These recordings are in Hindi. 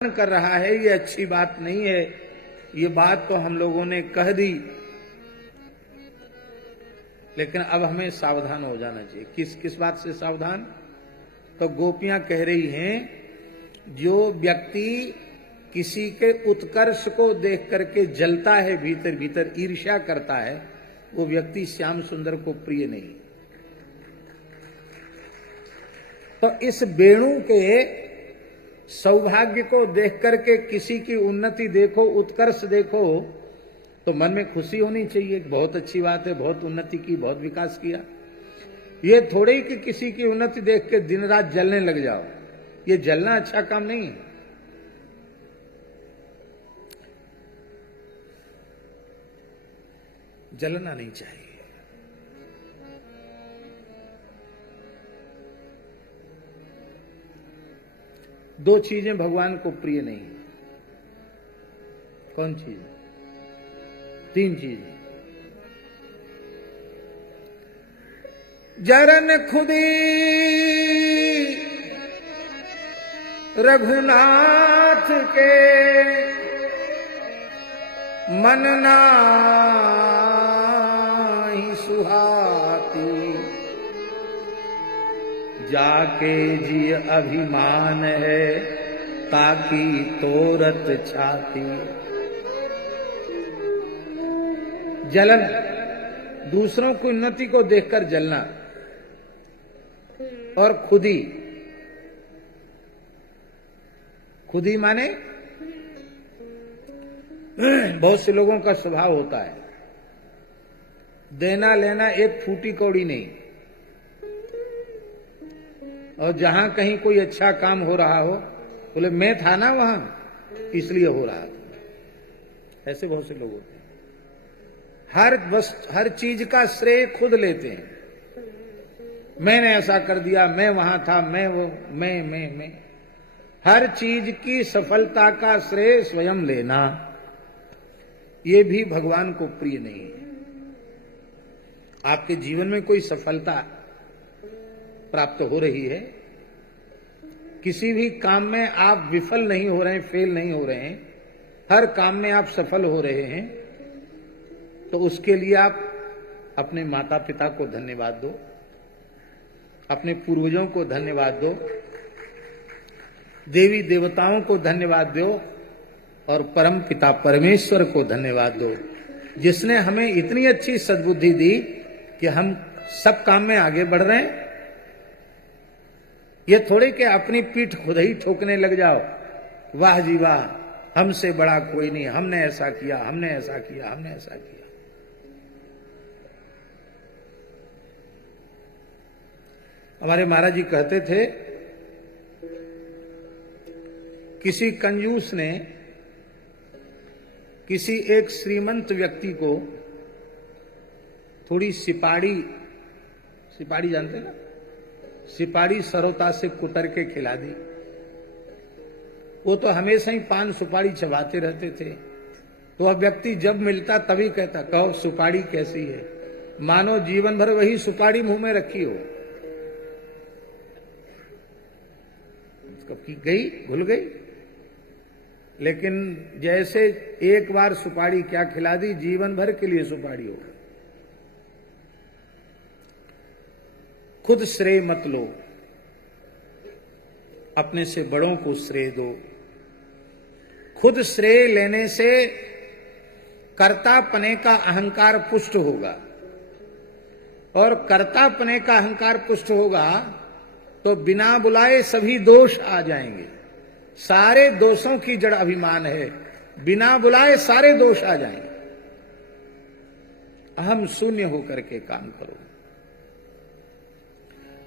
कर रहा है, ये अच्छी बात नहीं है। ये बात तो हम लोगों ने कह दी, लेकिन अब हमें सावधान हो जाना चाहिए। किस किस बात से सावधान? तो गोपियां कह रही हैं, जो व्यक्ति किसी के उत्कर्ष को देख करके जलता है, भीतर भीतर ईर्ष्या करता है, वो व्यक्ति श्याम सुंदर को प्रिय नहीं। तो इस वेणु के सौभाग्य को देख करके किसी की उन्नति देखो, उत्कर्ष देखो, तो मन में खुशी होनी चाहिए। बहुत अच्छी बात है, बहुत उन्नति की, बहुत विकास किया। ये थोड़े ही कि किसी की उन्नति देख के दिन रात जलने लग जाओ। ये जलना अच्छा काम नहीं है। जलना नहीं चाहिए। दो चीजें भगवान को प्रिय नहीं। कौन चीज? तीन चीजें। जरन खुदी रघुनाथ के मन नाहि सुहाती, जाके जिय अभिमान है ताकि तोरत छाती। जलन, दूसरों की उन्नति को देखकर जलना। और खुदी, खुदी माने बहुत से लोगों का स्वभाव होता है, देना लेना एक फूटी कौड़ी नहीं। और जहां कहीं कोई अच्छा काम हो रहा हो, बोले मैं था ना वहां, इसलिए हो रहा था। ऐसे बहुत से लोग होते हैं। हर चीज का श्रेय खुद लेते हैं। मैंने ऐसा कर दिया, मैं वहां था, मैं वो, मैं। हर चीज की सफलता का श्रेय स्वयं लेना, ये भी भगवान को प्रिय नहीं है। आपके जीवन में कोई सफलता प्राप्त हो रही है, किसी भी काम में आप विफल नहीं हो रहे हैं, फेल नहीं हो रहे हैं, हर काम में आप सफल हो रहे हैं, तो उसके लिए आप अपने माता पिता को धन्यवाद दो, अपने पूर्वजों को धन्यवाद दो, देवी देवताओं को धन्यवाद दो, और परम पिता परमेश्वर को धन्यवाद दो, जिसने हमें इतनी अच्छी सद्बुद्धि दी कि हम सब काम में आगे बढ़ रहे हैं। ये थोड़े कि अपनी पीठ खुद ही ठोकने लग जाओ, वाह जी वाह, हमसे बड़ा कोई नहीं, हमने ऐसा किया, हमने ऐसा किया, हमने ऐसा किया। हमारे महाराज जी कहते थे, किसी कंजूस ने किसी एक श्रीमंत व्यक्ति को थोड़ी सिपाड़ी जानते हैं ना, सिपाड़ी सरोता से कुतर के खिला दी। वो तो हमेशा ही पान सुपारी चबाते रहते थे। तो वह व्यक्ति जब मिलता तभी कहता, कहो सुपारी कैसी है, मानो जीवन भर वही सुपारी मुंह में रखी हो। की गई, भूल गई। लेकिन जैसे एक बार सुपारी क्या खिला दी, जीवन भर के लिए सुपारी हो गई। खुद श्रेय मत लो, अपने से बड़ों को श्रेय दो। खुद श्रेय लेने से कर्तापने का अहंकार पुष्ट होगा, और कर्तापने का अहंकार पुष्ट होगा तो बिना बुलाए सभी दोष आ जाएंगे। सारे दोषों की जड़ अभिमान है, बिना बुलाए सारे दोष आ जाएंगे। अहम शून्य होकर के काम करो।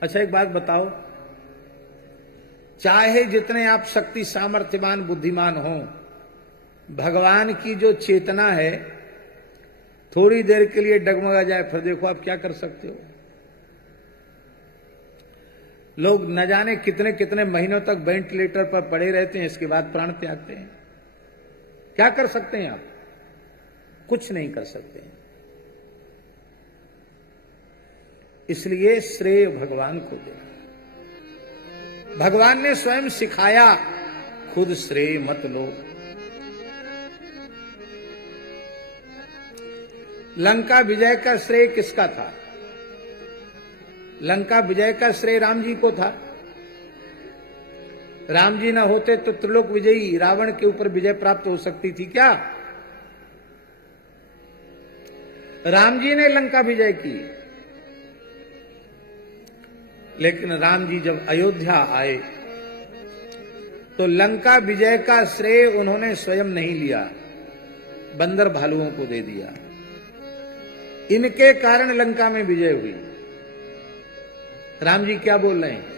अच्छा एक बात बताओ, चाहे जितने आप शक्ति सामर्थ्यवान बुद्धिमान हो, भगवान की जो चेतना है थोड़ी देर के लिए डगमगा जाए, फिर देखो आप क्या कर सकते हो। लोग न जाने कितने कितने महीनों तक वेंटिलेटर पर पड़े रहते हैं, इसके बाद प्राण त्यागते हैं। क्या कर सकते हैं आप? कुछ नहीं कर सकते हैं। इसलिए श्रेय भगवान को देना। भगवान ने स्वयं सिखाया, खुद श्रेय मत लो। लंका विजय का श्रेय किसका था? लंका विजय का श्रेय राम जी को था। राम जी न होते तो त्रिलोक विजयी रावण के ऊपर विजय प्राप्त हो सकती थी क्या? राम जी ने लंका विजय की, लेकिन राम जी जब अयोध्या आए तो लंका विजय का श्रेय उन्होंने स्वयं नहीं लिया, बंदर भालुओं को दे दिया। इनके कारण लंका में विजय हुई। राम जी क्या बोल रहे हैं?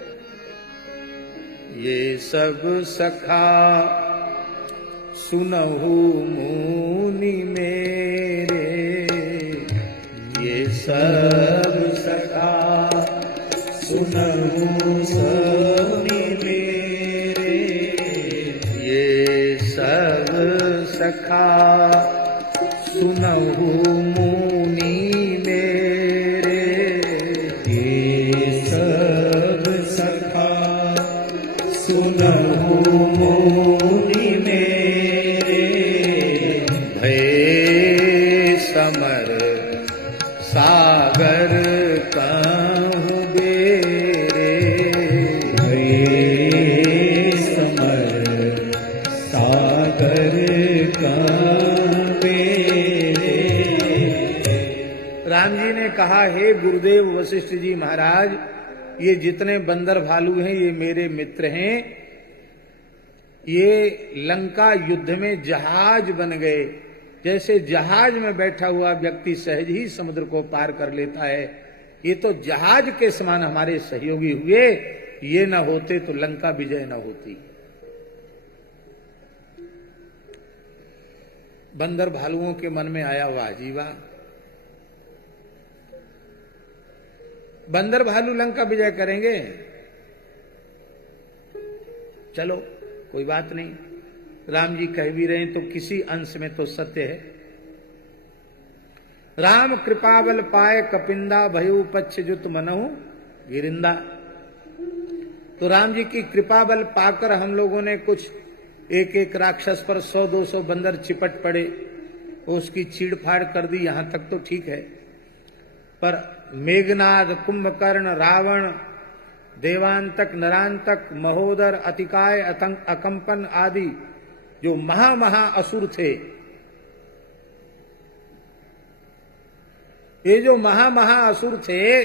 ये सब सखा सुनहु मुनि मेरे, ये सब सखा सुनहु मुनि मेरे, ये सब सखा सुनहु मुनि मेरे, ये सब सखा सुनहु मुनि मेरे, भय समर सागर कहूँ बेरे, भय समर सागर कहूँ बेरे। राम जी ने कहा, हे गुरुदेव वशिष्ठ जी महाराज, ये जितने बंदर भालू हैं ये मेरे मित्र हैं। ये लंका युद्ध में जहाज बन गए। जैसे जहाज में बैठा हुआ व्यक्ति सहज ही समुद्र को पार कर लेता है, ये तो जहाज के समान हमारे सहयोगी हुए। ये न होते तो लंका विजय न होती। बंदर भालुओं के मन में आया, वाह जी वाह, बंदर भालू लंका विजय करेंगे, चलो कोई बात नहीं। राम जी कह भी रहे हैं तो किसी अंश में तो सत्य है। राम कृपाबल पाए कपिंदा भयु पच्छ जुत मनहु गिरिंदा। तो राम जी की कृपा बल पाकर हम लोगों ने कुछ एक एक राक्षस पर 100-200 बंदर चिपट पड़े, उसकी चीड़फाड़ कर दी, यहां तक तो ठीक है। पर मेघनाद, कुंभकर्ण, रावण, देवांतक, नरांतक, महोदर, अतिकाय, अकंपन आदि जो महा असुर थे, ये जो महा असुर थे,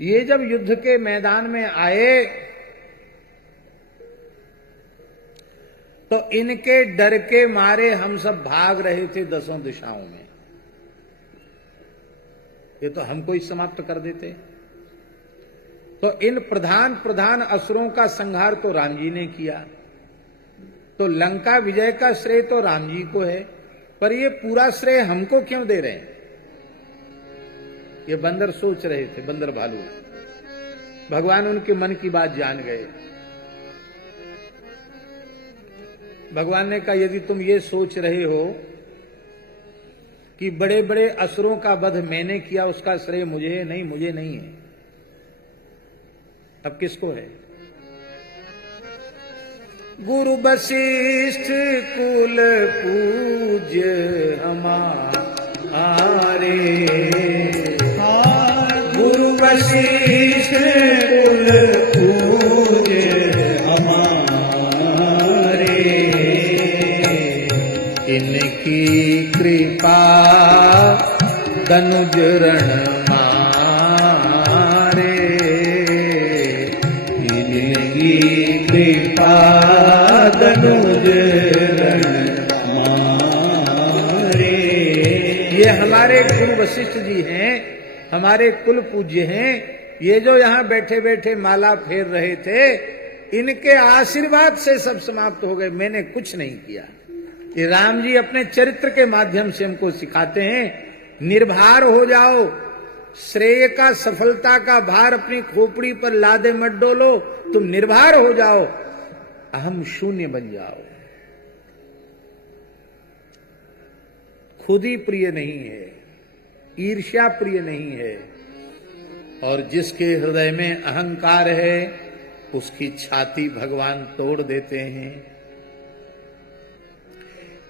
ये जब युद्ध के मैदान में आए तो इनके डर के मारे हम सब भाग रहे थे 10 दिशाओं में। ये तो हमको ही समाप्त कर देते। तो इन प्रधान असुरों का संहार तो राम जी ने किया। तो लंका विजय का श्रेय तो राम जी को है, पर ये पूरा श्रेय हमको क्यों दे रहे हैं? ये बंदर सोच रहे थे, बंदर भालू। भगवान उनके मन की बात जान गए। भगवान ने कहा, यदि तुम ये सोच रहे हो कि बड़े बड़े असुरों का वध मैंने किया, उसका श्रेय मुझे है, नहीं, मुझे नहीं है। अब किसको है? गुरु वशिष्ठ कुल पूज्य हमारे, गुरु वशिष्ठ कुल पूज्य हमारे, इनकी कृपा दनुज रण मारे, इनकी कृपा दनुज रण मारे। ये हमारे गुरु वशिष्ठ जी हैं, हमारे कुल पूज्य हैं। ये जो यहाँ बैठे बैठे माला फेर रहे थे, इनके आशीर्वाद से सब समाप्त हो गए, मैंने कुछ नहीं किया। ये राम जी अपने चरित्र के माध्यम से हमको सिखाते हैं, निर्भर हो जाओ, श्रेय का, सफलता का भार अपनी खोपड़ी पर लादे मत डोलो, तुम निर्भर हो जाओ, अहम शून्य बन जाओ। खुद ही प्रिय नहीं है, ईर्ष्या प्रिय नहीं है, और जिसके हृदय में अहंकार है उसकी छाती भगवान तोड़ देते हैं।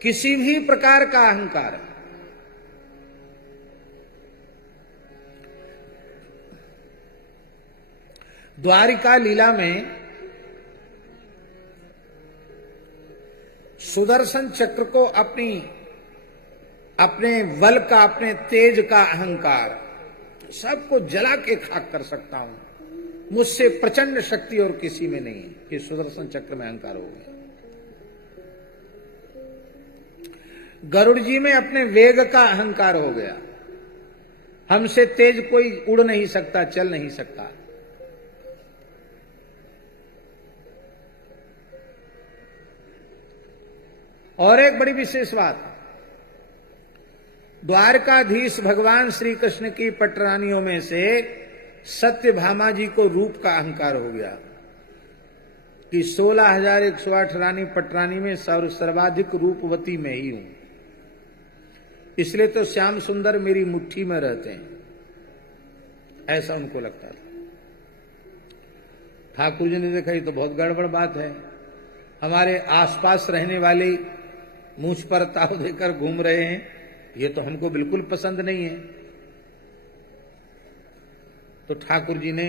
किसी भी प्रकार का अहंकार, द्वारिका लीला में सुदर्शन चक्र को अपने बल का, अपने तेज का अहंकार सबको जला के खाक कर सकता हूं, मुझसे प्रचंड शक्ति और किसी में नहीं है कि सुदर्शन चक्र में अहंकार हो गया। गरुड़ जी में अपने वेग का अहंकार हो गया, हमसे तेज कोई उड़ नहीं सकता, चल नहीं सकता। और एक बड़ी विशेष बात, द्वारकाधीश भगवान श्री कृष्ण की पटरानियों में से सत्यभामा जी को रूप का अहंकार हो गया कि 16,108 रानी पटरानी में सर्वाधिक रूपवती मैं ही हूं, इसलिए तो श्याम सुंदर मेरी मुट्ठी में रहते हैं, ऐसा उनको लगता था। ठाकुर जी ने देखा ये तो बहुत गड़बड़ बात है, हमारे आसपास रहने वाले मुझ पर ताव देकर घूम रहे हैं, ये तो हमको बिल्कुल पसंद नहीं है। तो ठाकुर जी ने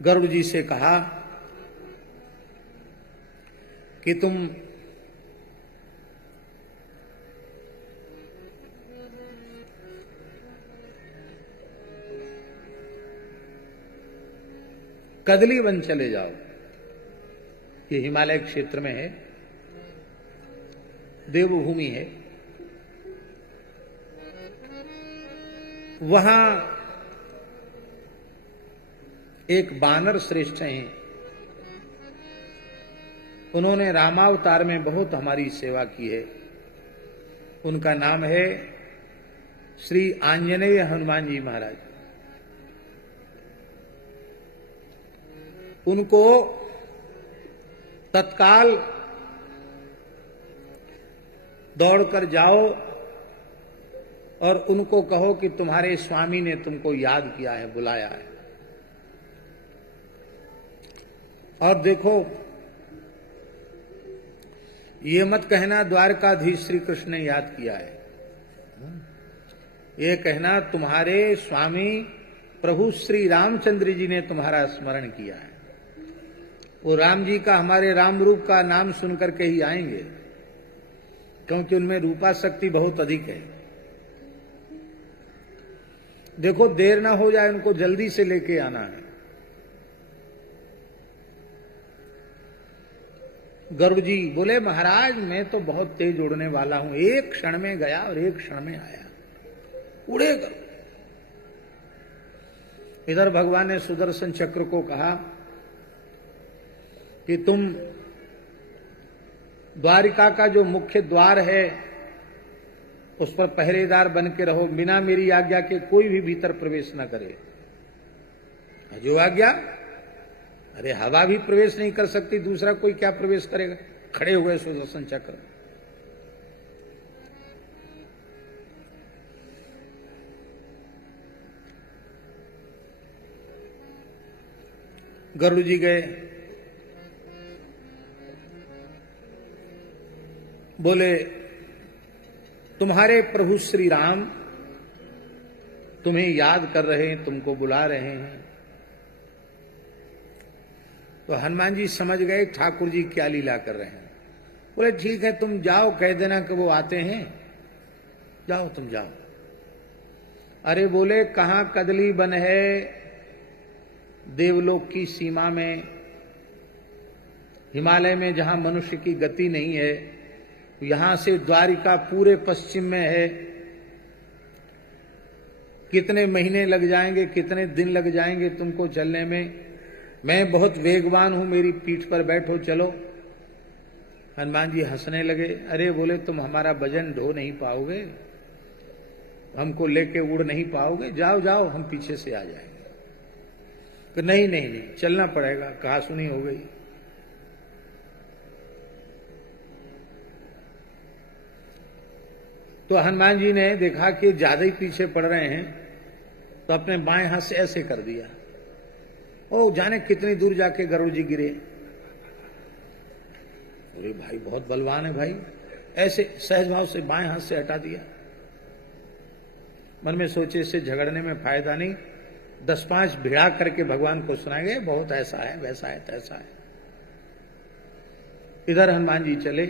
गरुड़ जी से कहा कि तुम कदली वन चले जाओ, ये हिमालय क्षेत्र में है, देवभूमि है, वहां एक बानर श्रेष्ठ हैं, उन्होंने रामावतार में बहुत हमारी सेवा की है, उनका नाम है श्री आंजनेय हनुमान जी महाराज। उनको तत्काल दौड़कर जाओ और उनको कहो कि तुम्हारे स्वामी ने तुमको याद किया है, बुलाया है। और देखो, ये मत कहना द्वारकाधीश श्री कृष्ण ने याद किया है, ये कहना तुम्हारे स्वामी प्रभु श्री रामचंद्र जी ने तुम्हारा स्मरण किया है। वो राम जी का, हमारे राम रूप का नाम सुनकर के ही आएंगे, क्योंकि उनमें रूपा शक्ति बहुत अधिक है। देखो देर ना हो जाए, उनको जल्दी से लेके आना है। गरुड़ जी बोले महाराज मैं तो बहुत तेज उड़ने वाला हूं, एक क्षण में गया और एक क्षण में आया, उड़ेगा। इधर भगवान ने सुदर्शन चक्र को कहा कि तुम द्वारिका का जो मुख्य द्वार है उस पर पहरेदार बन के रहो, बिना मेरी आज्ञा के कोई भी भीतर प्रवेश न करे। जो आज्ञा, अरे हवा भी प्रवेश नहीं कर सकती, दूसरा कोई क्या प्रवेश करेगा। खड़े हुए सुदर्शन चक्र। गरुड़ जी गए, बोले तुम्हारे प्रभु श्री राम तुम्हें याद कर रहे हैं, तुमको बुला रहे हैं। तो हनुमान जी समझ गए ठाकुर जी क्या लीला कर रहे हैं। बोले ठीक है तुम जाओ, कह देना कि वो आते हैं, जाओ तुम जाओ। अरे बोले कहां कदली बन है, देवलोक की सीमा में, हिमालय में जहां मनुष्य की गति नहीं है, यहां से द्वारिका पूरे पश्चिम में है, कितने महीने लग जाएंगे, कितने दिन लग जाएंगे तुमको चलने में, मैं बहुत वेगवान हूं, मेरी पीठ पर बैठो चलो। हनुमान जी हंसने लगे। अरे बोले तुम हमारा वजन ढो नहीं पाओगे, हमको लेके उड़ नहीं पाओगे, जाओ जाओ हम पीछे से आ जाएंगे। तो नहीं नहीं नहीं चलना पड़ेगा, कहा सुनी हो गई। तो हनुमान जी ने देखा कि ज्यादा ही पीछे पड़ रहे हैं, तो अपने बाएं हाथ से ऐसे कर दिया। ओ जाने कितनी दूर जाके गरुड़ जी गिरे। अरे भाई बहुत बलवान है भाई, ऐसे सहज भाव से बाएं हाथ से हटा दिया। मन में सोचे इससे झगड़ने में फायदा नहीं, 10-5 भिड़ा करके भगवान को सुनाएंगे, बहुत ऐसा है वैसा है तैसा है। इधर हनुमान जी चले।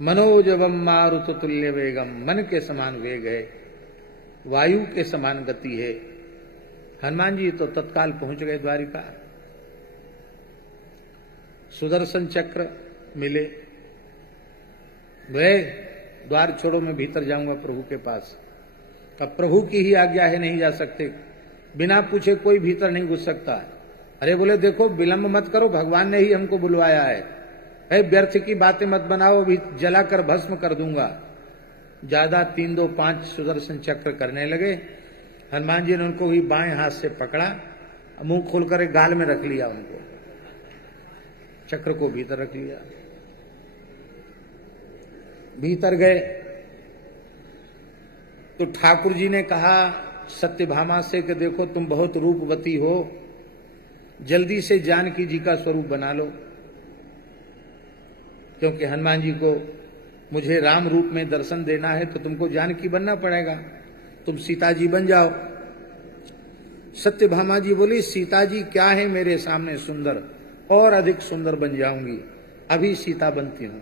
मनोजवम मारुत तुल्य वेगम, मन के समान वेग है, वायु के समान गति है। हनुमान जी तो तत्काल पहुंच गए द्वारिका। सुदर्शन चक्र मिले, वे द्वार छोड़ो मैं भीतर जाऊंगा प्रभु के पास। अब प्रभु की ही आज्ञा है, नहीं जा सकते, बिना पूछे कोई भीतर नहीं घुस सकता। अरे बोले देखो विलंब मत करो, भगवान ने ही हमको बुलवाया है, व्यर्थ की बातें मत बनाओ, अभी जलाकर भस्म कर दूंगा। ज्यादा 3, 2, 5 सुदर्शन चक्र करने लगे। हनुमान जी ने उनको भी बाएं हाथ से पकड़ा, मुंह खोलकर एक गाल में रख लिया, उनको चक्र को भीतर रख लिया। भीतर गए तो ठाकुर जी ने कहा सत्यभामा से कि देखो तुम बहुत रूपवती हो, जल्दी से जानकी जी का स्वरूप बना लो, क्योंकि हनुमान जी को मुझे राम रूप में दर्शन देना है तो तुमको जानकी बनना पड़ेगा, तुम सीता जी बन जाओ। सत्यभामा जी बोली सीता जी क्या है मेरे सामने सुंदर, और अधिक सुंदर बन जाऊंगी, अभी सीता बनती हूं।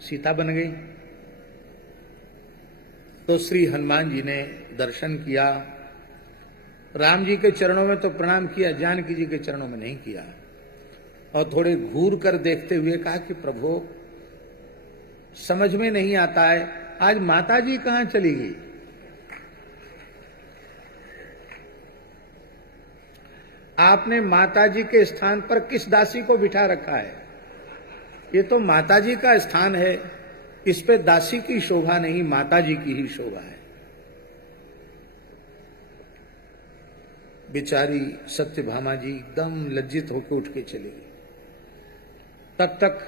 सीता बन गई। तो श्री हनुमान जी ने दर्शन किया, राम जी के चरणों में तो प्रणाम किया, जानकी जी के चरणों में नहीं किया, और थोड़े घूर कर देखते हुए कहा कि प्रभु समझ में नहीं आता है, आज माता जी कहां चली गई? आपने माता जी के स्थान पर किस दासी को बिठा रखा है? ये तो माता जी का स्थान है, इस पे दासी की शोभा नहीं, माता जी की ही शोभा है। बेचारी सत्यभामा जी एकदम लज्जित होकर उठ के चली गई। तब तक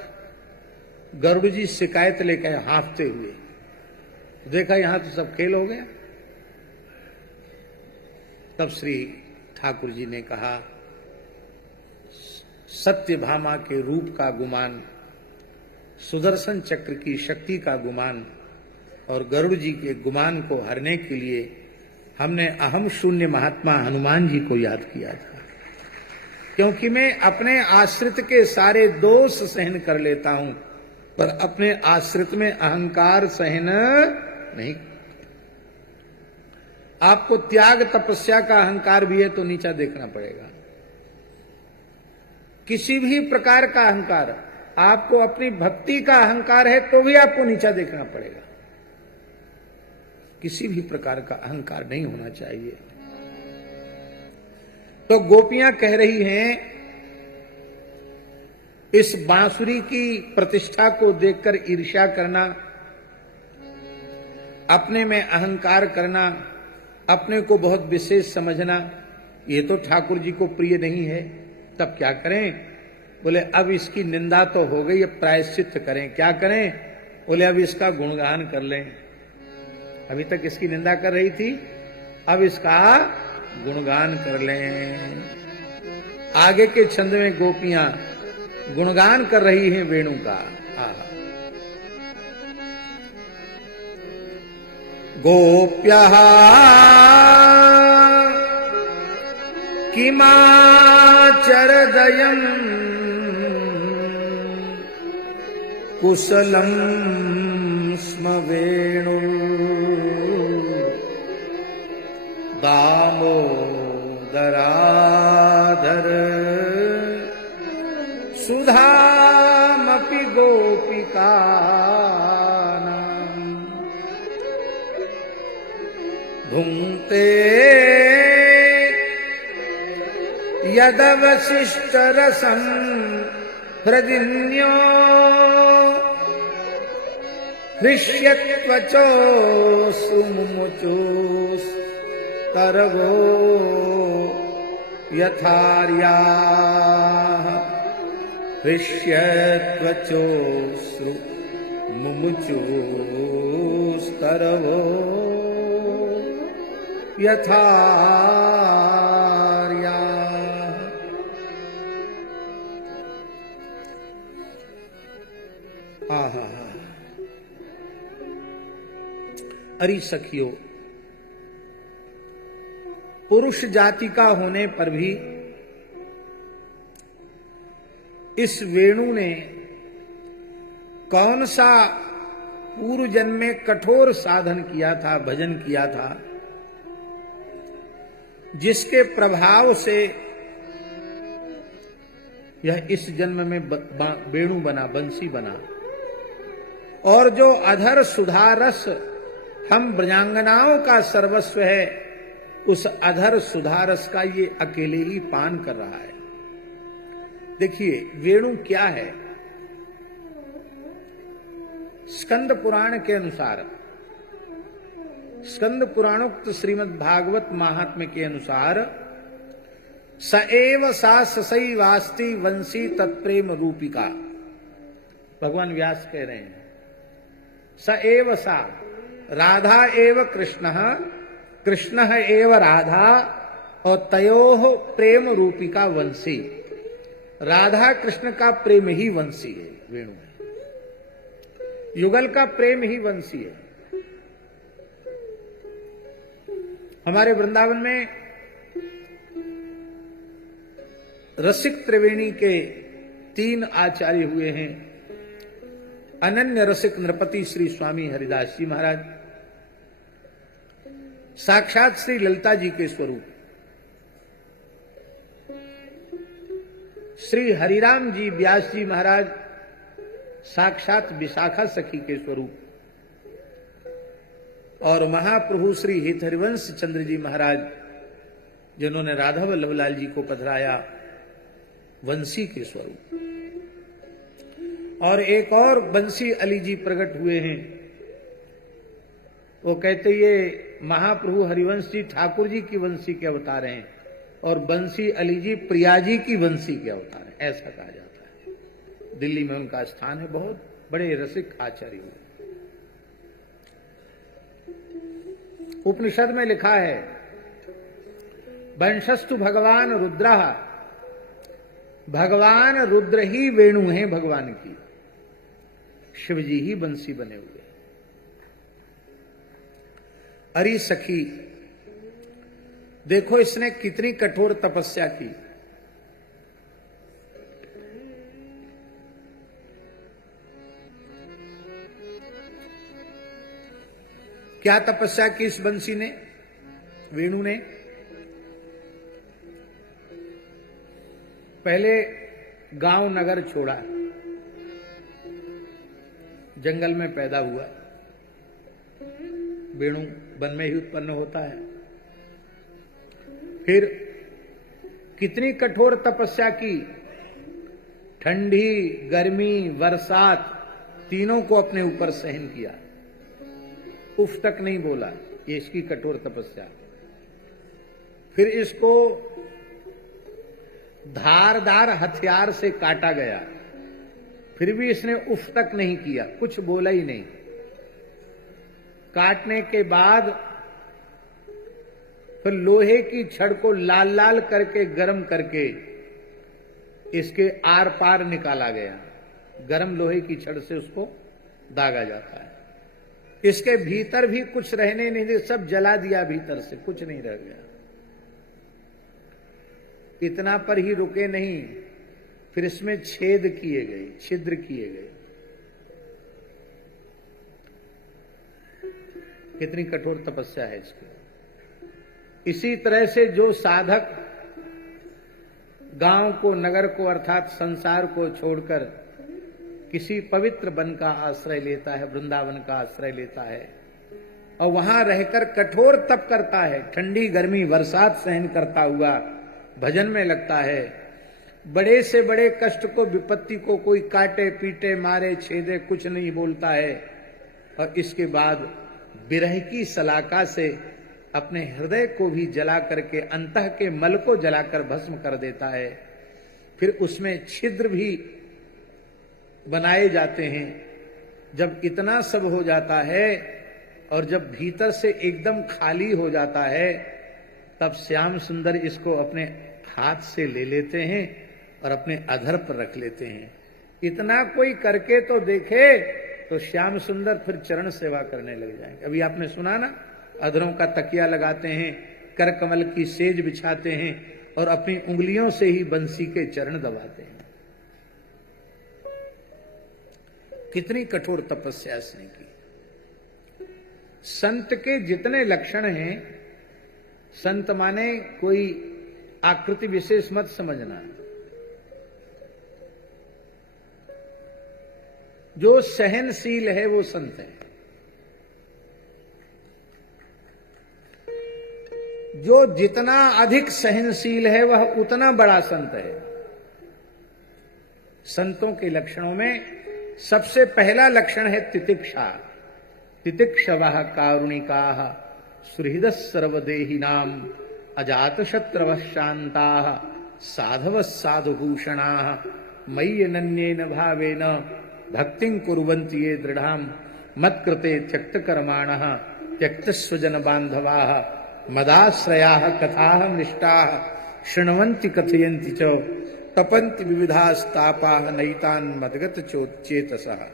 गरुड़ जी शिकायत लेकर हाँफते हुए, देखा यहां तो सब खेल हो गया। तब श्री ठाकुर जी ने कहा सत्यभामा के रूप का गुमान, सुदर्शन चक्र की शक्ति का गुमान और गरुड़ जी के गुमान को हरने के लिए हमने अहम शून्य महात्मा हनुमान जी को याद किया था, क्योंकि मैं अपने आश्रित के सारे दोष सहन कर लेता हूं, पर अपने आश्रित में अहंकार सहन नहीं। आपको त्याग तपस्या का अहंकार भी है तो नीचा देखना पड़ेगा। किसी भी प्रकार का अहंकार, आपको अपनी भक्ति का अहंकार है तो भी आपको नीचा देखना पड़ेगा। किसी भी प्रकार का अहंकार नहीं होना चाहिए। तो गोपियां कह रही हैं इस बांसुरी की प्रतिष्ठा को देखकर ईर्ष्या करना, अपने में अहंकार करना, अपने को बहुत विशेष समझना, ये तो ठाकुर जी को प्रिय नहीं है। तब क्या करें? बोले अब इसकी निंदा तो हो गई, अब प्रायश्चित करें। क्या करें? बोले अब इसका गुणगान कर लें। अभी तक इसकी निंदा कर रही थी, अब इसका गुणगान कर लें। आगे के छंद में गोपियां गुणगान कर रही हैं वेणु का। गोप्यः किमाचरदयम् कुशलं स्म वेणु दामोदराधर सुधामपि गोपिकानां भुङ्क्ते यदवशिष्टरसं हृदिन्यो हृष्यत्वचोऽसु मुमुचुस्तरवो यथार्याः हृष्यत्वचोऽसु मुमुचुस्तरवो यथार्या। आहा, अरे सखियों, पुरुष जाति का होने पर भी इस वेणु ने कौन सा पूर्व जन्म में कठोर साधन किया था, भजन किया था, जिसके प्रभाव से यह इस जन्म में वेणु बना, बंसी बना। और जो अधर सुधारस हम ब्रजांगनाओं का सर्वस्व है, उस अधर सुधारस का ये अकेले ही पान कर रहा है। देखिए वेणु क्या है। स्कंद पुराण के अनुसार, स्कंद पुराणोक्त श्रीमद् भागवत महात्म्य के अनुसार, स एव सा ससई वास्ति वंशी तत्प्रेम रूपिका। भगवान व्यास कह रहे हैं स एव सा, राधा एव कृष्ण, कृष्ण एव राधा, और तयोः प्रेम रूपिका वंशी। राधा कृष्ण का प्रेम ही वंशी है, वेणु है। युगल का प्रेम ही वंशी है। हमारे वृंदावन में रसिक त्रिवेणी के 3 आचार्य हुए हैं। अनन्य रसिक नृपति श्री स्वामी हरिदास जी महाराज, साक्षात श्री ललिता जी के स्वरूप, श्री हरिराम जी व्यास जी महाराज साक्षात विशाखा सखी के स्वरूप, और महाप्रभु श्री हित हरिवंश चंद्र जी महाराज जिन्होंने राधा वल्लभलाल जी को पधराया, वंशी के स्वरूप। और एक और बंसी अली जी प्रकट हुए हैं। वो कहते ये महाप्रभु हरिवंश जी ठाकुर जी की वंशी के अवतार हैं, और बंसी अली जी प्रिया जी की वंशी के अवतार हैं, ऐसा कहा जाता है। दिल्ली में उनका स्थान है। बहुत बड़े रसिक आचार्य हुए। उपनिषद में लिखा है वंशस्तु भगवान रुद्र, भगवान रुद्र ही वेणु हैं भगवान की, शिव जी ही बंसी बने हुए। अरे सखी देखो इसने कितनी कठोर तपस्या की। क्या तपस्या की इस बंसी ने, वेणु ने? पहले गांव नगर छोड़ा, जंगल में पैदा हुआ। वेणु वन में ही उत्पन्न होता है। फिर कितनी कठोर तपस्या की, ठंडी, गर्मी, बरसात तीनों को अपने ऊपर सहन किया, उफ तक नहीं बोला। ये इसकी कठोर तपस्या। फिर इसको धारदार हथियार से काटा गया, फिर भी इसने उफ तक नहीं किया, कुछ बोला ही नहीं। काटने के बाद फिर लोहे की छड़ को लाल लाल करके गर्म करके इसके आर पार निकाला गया। गर्म लोहे की छड़ से उसको दागा जाता है। इसके भीतर भी कुछ रहने नहीं दे, सब जला दिया भीतर से, कुछ नहीं रह गया। इतना पर ही रुके नहीं, फिर इसमें छेद किए गए, छिद्र किए गए। कितनी कठोर तपस्या है इसकी। इसी तरह से जो साधक गांव को, नगर को अर्थात संसार को छोड़कर किसी पवित्र वन का आश्रय लेता है, वृंदावन का आश्रय लेता है, और वहां रहकर कठोर तप करता है, ठंडी गर्मी बरसात सहन करता हुआ भजन में लगता है, बड़े से बड़े कष्ट को, विपत्ति को कोई काटे पीटे मारे छेदे कुछ नहीं बोलता है, और इसके बाद विरह की सलाका से अपने हृदय को भी जला करके, अंतः के मल को जलाकर भस्म कर देता है। फिर उसमें छिद्र भी बनाए जाते हैं। जब इतना सब हो जाता है और जब भीतर से एकदम खाली हो जाता है तब श्याम सुंदर इसको अपने हाथ से ले लेते हैं और अपने अधर पर रख लेते हैं। इतना कोई करके तो देखे तो श्याम सुंदर फिर चरण सेवा करने लग जाएंगे। अभी आपने सुना ना, अधरों का तकिया लगाते हैं, कर कमल की सेज बिछाते हैं और अपनी उंगलियों से ही बंसी के चरण दबाते हैं। कितनी कठोर तपस्या इसने की। संत के जितने लक्षण हैं, संत माने कोई आकृति विशेष मत समझना, जो सहनशील है वो संत है। जो जितना अधिक सहनशील है वह उतना बड़ा संत है। संतों के लक्षणों में सबसे पहला लक्षण है तितिक्षा। तितिक्षवः कारुणिकाः सुहृदः सर्वदेहिनां अजात शत्रवः शान्ताः साधवः साधुभूषणाः मयि अनन्येन भावेन भक्तिं कुर्वन्ति ये दृढ़ां मत्कृते त्यक्तकर्माणः त्यक्तस्वजन बान्धवाः मदाश्रयाः कथाः निष्ठाः शृण्वन्ति कथयन्ति च तपन्ति विविधास्तापाः नयितान् मद्गत चेतसः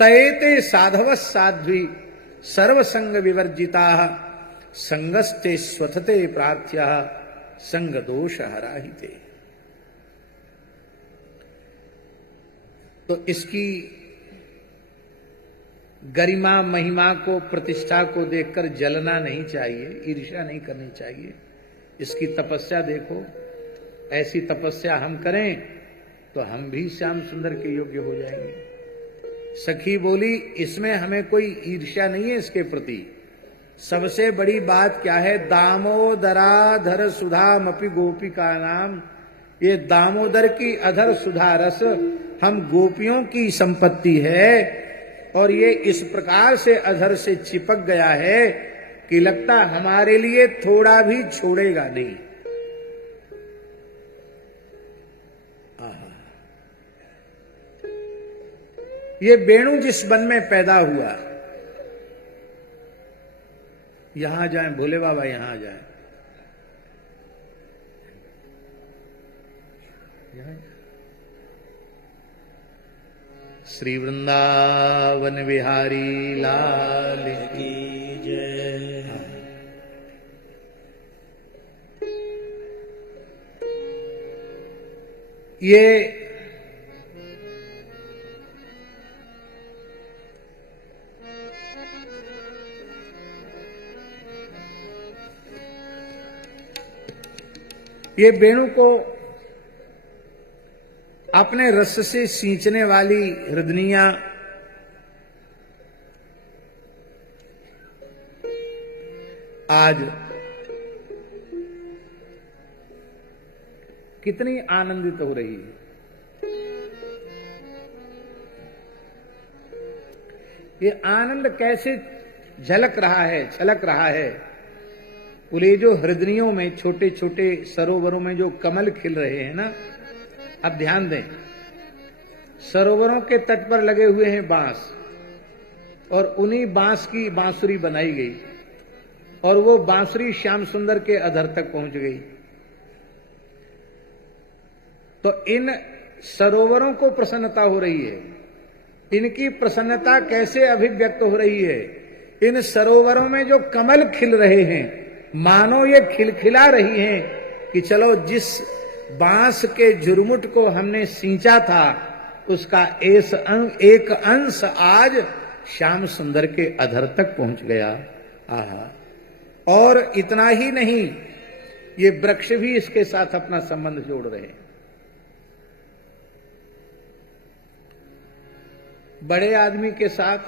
तएते साधवः साध्वी सर्वसंग विवर्जिताः संगस्ते स्वथते प्रार्थ्यः संग दोष हराहिते। तो इसकी गरिमा महिमा को, प्रतिष्ठा को देखकर जलना नहीं चाहिए, ईर्ष्या नहीं करनी चाहिए। इसकी तपस्या देखो, ऐसी तपस्या हम करें तो हम भी श्याम सुंदर के योग्य हो जाएंगे। सखी बोली, इसमें हमें कोई ईर्ष्या नहीं है इसके प्रति। सबसे बड़ी बात क्या है? दामोदराधर सुधामपि गोपिका नाम। ये दामोदर की अधर सुधा रस हम गोपियों की संपत्ति है और ये इस प्रकार से अधर से चिपक गया है कि लगता हमारे लिए थोड़ा भी छोड़ेगा नहीं। ये वेणु जिस वन में पैदा हुआ, यहां जाएं भोले बाबा, यहां जाएं, श्री वृंदावन बिहारी लाल की जय। ये वेणु को अपने रस से सींचने वाली हृदनियां आज कितनी आनंदित हो रही है। ये आनंद कैसे झलक रहा है, छलक रहा है। बोले जो हृदनियों में, छोटे छोटे सरोवरों में जो कमल खिल रहे हैं ना, अब ध्यान दें, सरोवरों के तट पर लगे हुए हैं बांस और उन्हीं बांस की बांसुरी बनाई गई और वो बांसुरी श्याम सुंदर के अधर तक पहुंच गई। तो इन सरोवरों को प्रसन्नता हो रही है। इनकी प्रसन्नता कैसे अभिव्यक्त हो रही है? इन सरोवरों में जो कमल खिल रहे हैं, मानो ये खिलखिला रही हैं कि चलो जिस बांस के झुरमुट को हमने सींचा था उसका एक अंश आज श्याम सुंदर के अधर तक पहुंच गया। आहा! और इतना ही नहीं, ये वृक्ष भी इसके साथ अपना संबंध जोड़ रहे हैं। बड़े आदमी के साथ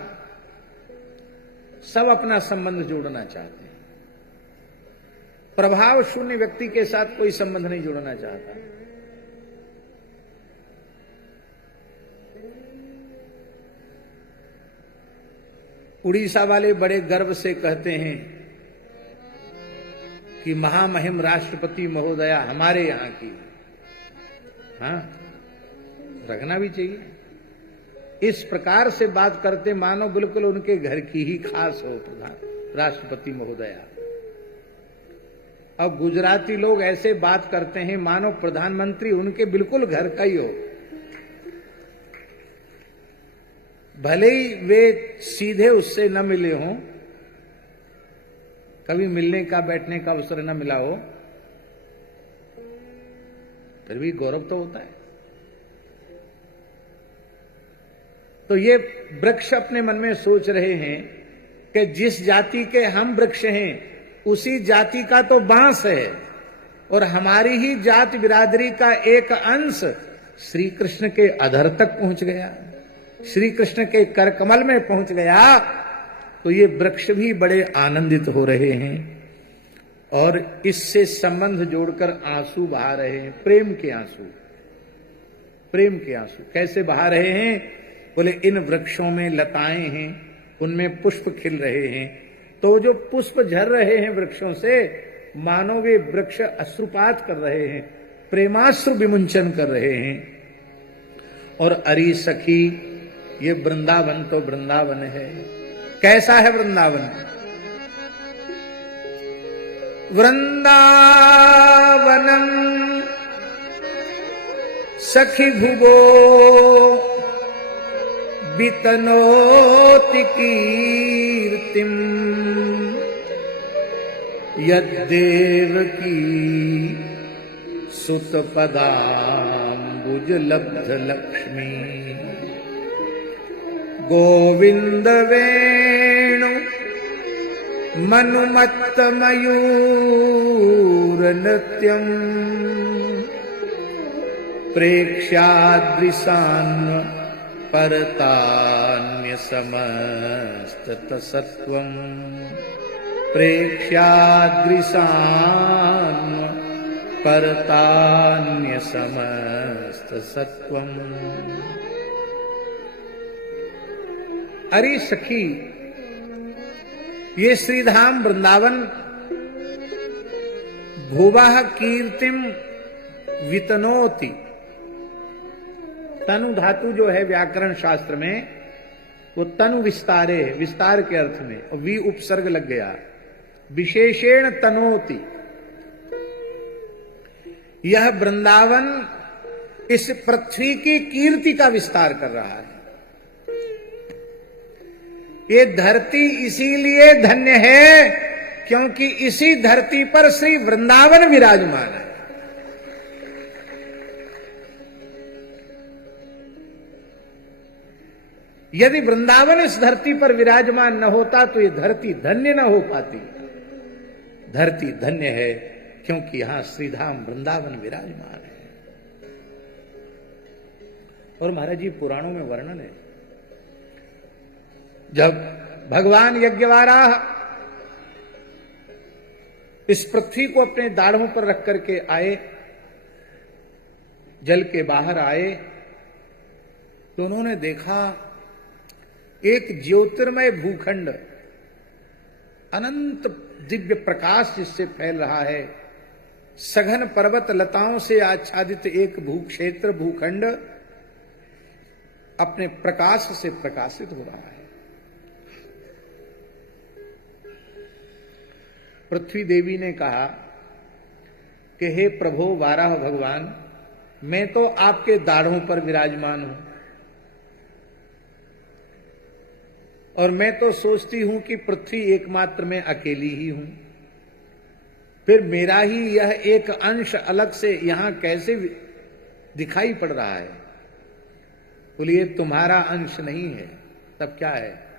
सब अपना संबंध जोड़ना चाहते हैं। प्रभाव शून्य व्यक्ति के साथ कोई संबंध नहीं जोड़ना चाहता। उड़ीसा वाले बड़े गर्व से कहते हैं कि महामहिम राष्ट्रपति महोदया हमारे यहां की। हाँ, रखना भी चाहिए। इस प्रकार से बात करते मानो बिल्कुल उनके घर की ही खास हो प्रधान राष्ट्रपति महोदया। अब गुजराती लोग ऐसे बात करते हैं मानो प्रधानमंत्री उनके बिल्कुल घर का ही हो। भले ही वे सीधे उससे न मिले हों, कभी मिलने का बैठने का अवसर न मिला हो, फिर भी गौरव तो होता है। तो ये वृक्ष अपने मन में सोच रहे हैं कि जिस जाति के हम वृक्ष हैं उसी जाति का तो बांस है और हमारी ही जाति बिरादरी का एक अंश श्री कृष्ण के अधर तक पहुंच गया, श्री कृष्ण के करकमल में पहुंच गया। तो ये वृक्ष भी बड़े आनंदित हो रहे हैं और इससे संबंध जोड़कर आंसू बहा रहे हैं, प्रेम के आंसू। प्रेम के आंसू कैसे बहा रहे हैं? बोले इन वृक्षों में लताएं हैं, उनमें पुष्प खिल रहे हैं, तो जो पुष्प झर रहे हैं वृक्षों से मानो वे वृक्ष अश्रुपात कर रहे हैं, प्रेमाश्रु विमुंचन कर रहे हैं। और अरी सखी, ये वृंदावन तो वृंदावन है। कैसा है वृंदावन? वृंदावनम सखी भुगो वितनोति कीर्तिम यद्देवकी सुत पदाम्बुज लब्ध लक्ष्मी गोविंद वेणु मनुमत्त मयूर नृत्यम प्रेक्ष्यादृशान् परतान्य समस्त सत्वम् प्रेक्ष्यादृशान् परतान्य समस्त सत्वम्। अरे सखी, ये श्रीधाम वृंदावन भुवः कीर्तिम वितनोति। तनु धातु जो है व्याकरण शास्त्र में वो तनु विस्तारे है, विस्तार के अर्थ में, और वी उपसर्ग लग गया। विशेषेण तनोति, यह वृंदावन इस पृथ्वी की कीर्ति का विस्तार कर रहा है। ये धरती इसीलिए धन्य है क्योंकि इसी धरती पर श्री वृंदावन विराजमान है। यदि वृंदावन इस धरती पर विराजमान न होता तो ये धरती धन्य न हो पाती। धरती धन्य है क्योंकि यहां श्रीधाम वृंदावन विराजमान है। और महाराज जी पुराणों में वर्णन है, जब भगवान यज्ञवाराह इस पृथ्वी को अपने दाढ़ों पर रख करके आए, जल के बाहर आए, तो उन्होंने देखा एक ज्योतिर्मय भूखंड, अनंत दिव्य प्रकाश जिससे फैल रहा है, सघन पर्वत लताओं से आच्छादित एक भूक्षेत्र भूखंड अपने प्रकाश से प्रकाशित हो रहा है। पृथ्वी देवी ने कहा कि हे प्रभु वाराह भगवान, मैं तो आपके दाढ़ों पर विराजमान हूं और मैं तो सोचती हूं कि पृथ्वी एकमात्र मैं अकेली ही हूं, फिर मेरा ही यह एक अंश अलग से यहां कैसे दिखाई पड़ रहा है? बोलिए तुम्हारा अंश नहीं है, तब क्या है?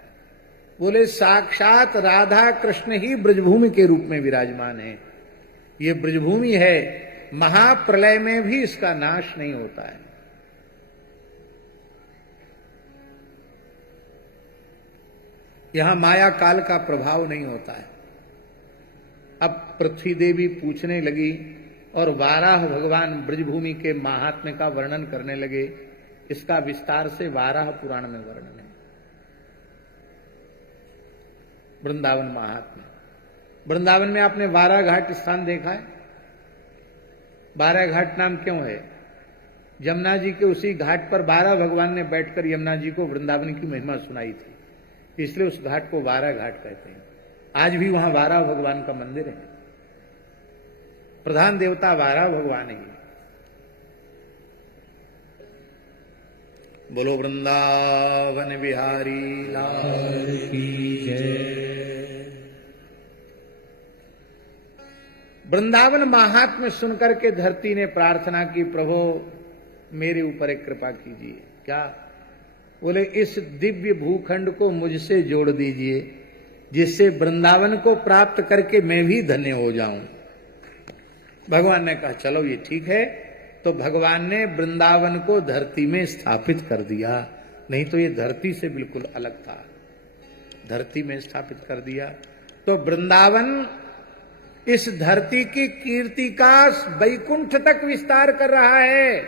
बोले साक्षात राधा कृष्ण ही ब्रजभूमि के रूप में विराजमान है। ये ब्रजभूमि है, महाप्रलय में भी इसका नाश नहीं होता है। यहां माया काल का प्रभाव नहीं होता है। अब पृथ्वी देवी पूछने लगी और वाराह भगवान ब्रजभूमि के महात्म्य का वर्णन करने लगे। इसका विस्तार से वाराह पुराण में वर्णन है। वृंदावन महात्म्य। वृंदावन में आपने वारा घाट स्थान देखा है? वारा घाट नाम क्यों है? यमुना जी के उसी घाट पर 12 भगवान ने बैठकर यमुना जी को वृंदावन की महिमा सुनाई थी, इसलिए उस घाट को 12 घाट कहते हैं। आज भी वहां 12 भगवान का मंदिर है, प्रधान देवता 12 भगवान है। बोलो वृंदावन बिहारी लाल की जय। वृंदावन महात्म्य सुनकर के धरती ने प्रार्थना की, प्रभु मेरे ऊपर एक कृपा कीजिए। क्या? बोले इस दिव्य भूखंड को मुझसे जोड़ दीजिए, जिससे वृंदावन को प्राप्त करके मैं भी धन्य हो जाऊं। भगवान ने कहा चलो ये ठीक है। तो भगवान ने वृंदावन को धरती में स्थापित कर दिया, नहीं तो ये धरती से बिल्कुल अलग था, धरती में स्थापित कर दिया। तो वृंदावन इस धरती की कीर्ति का वैकुंठ तक विस्तार कर रहा है।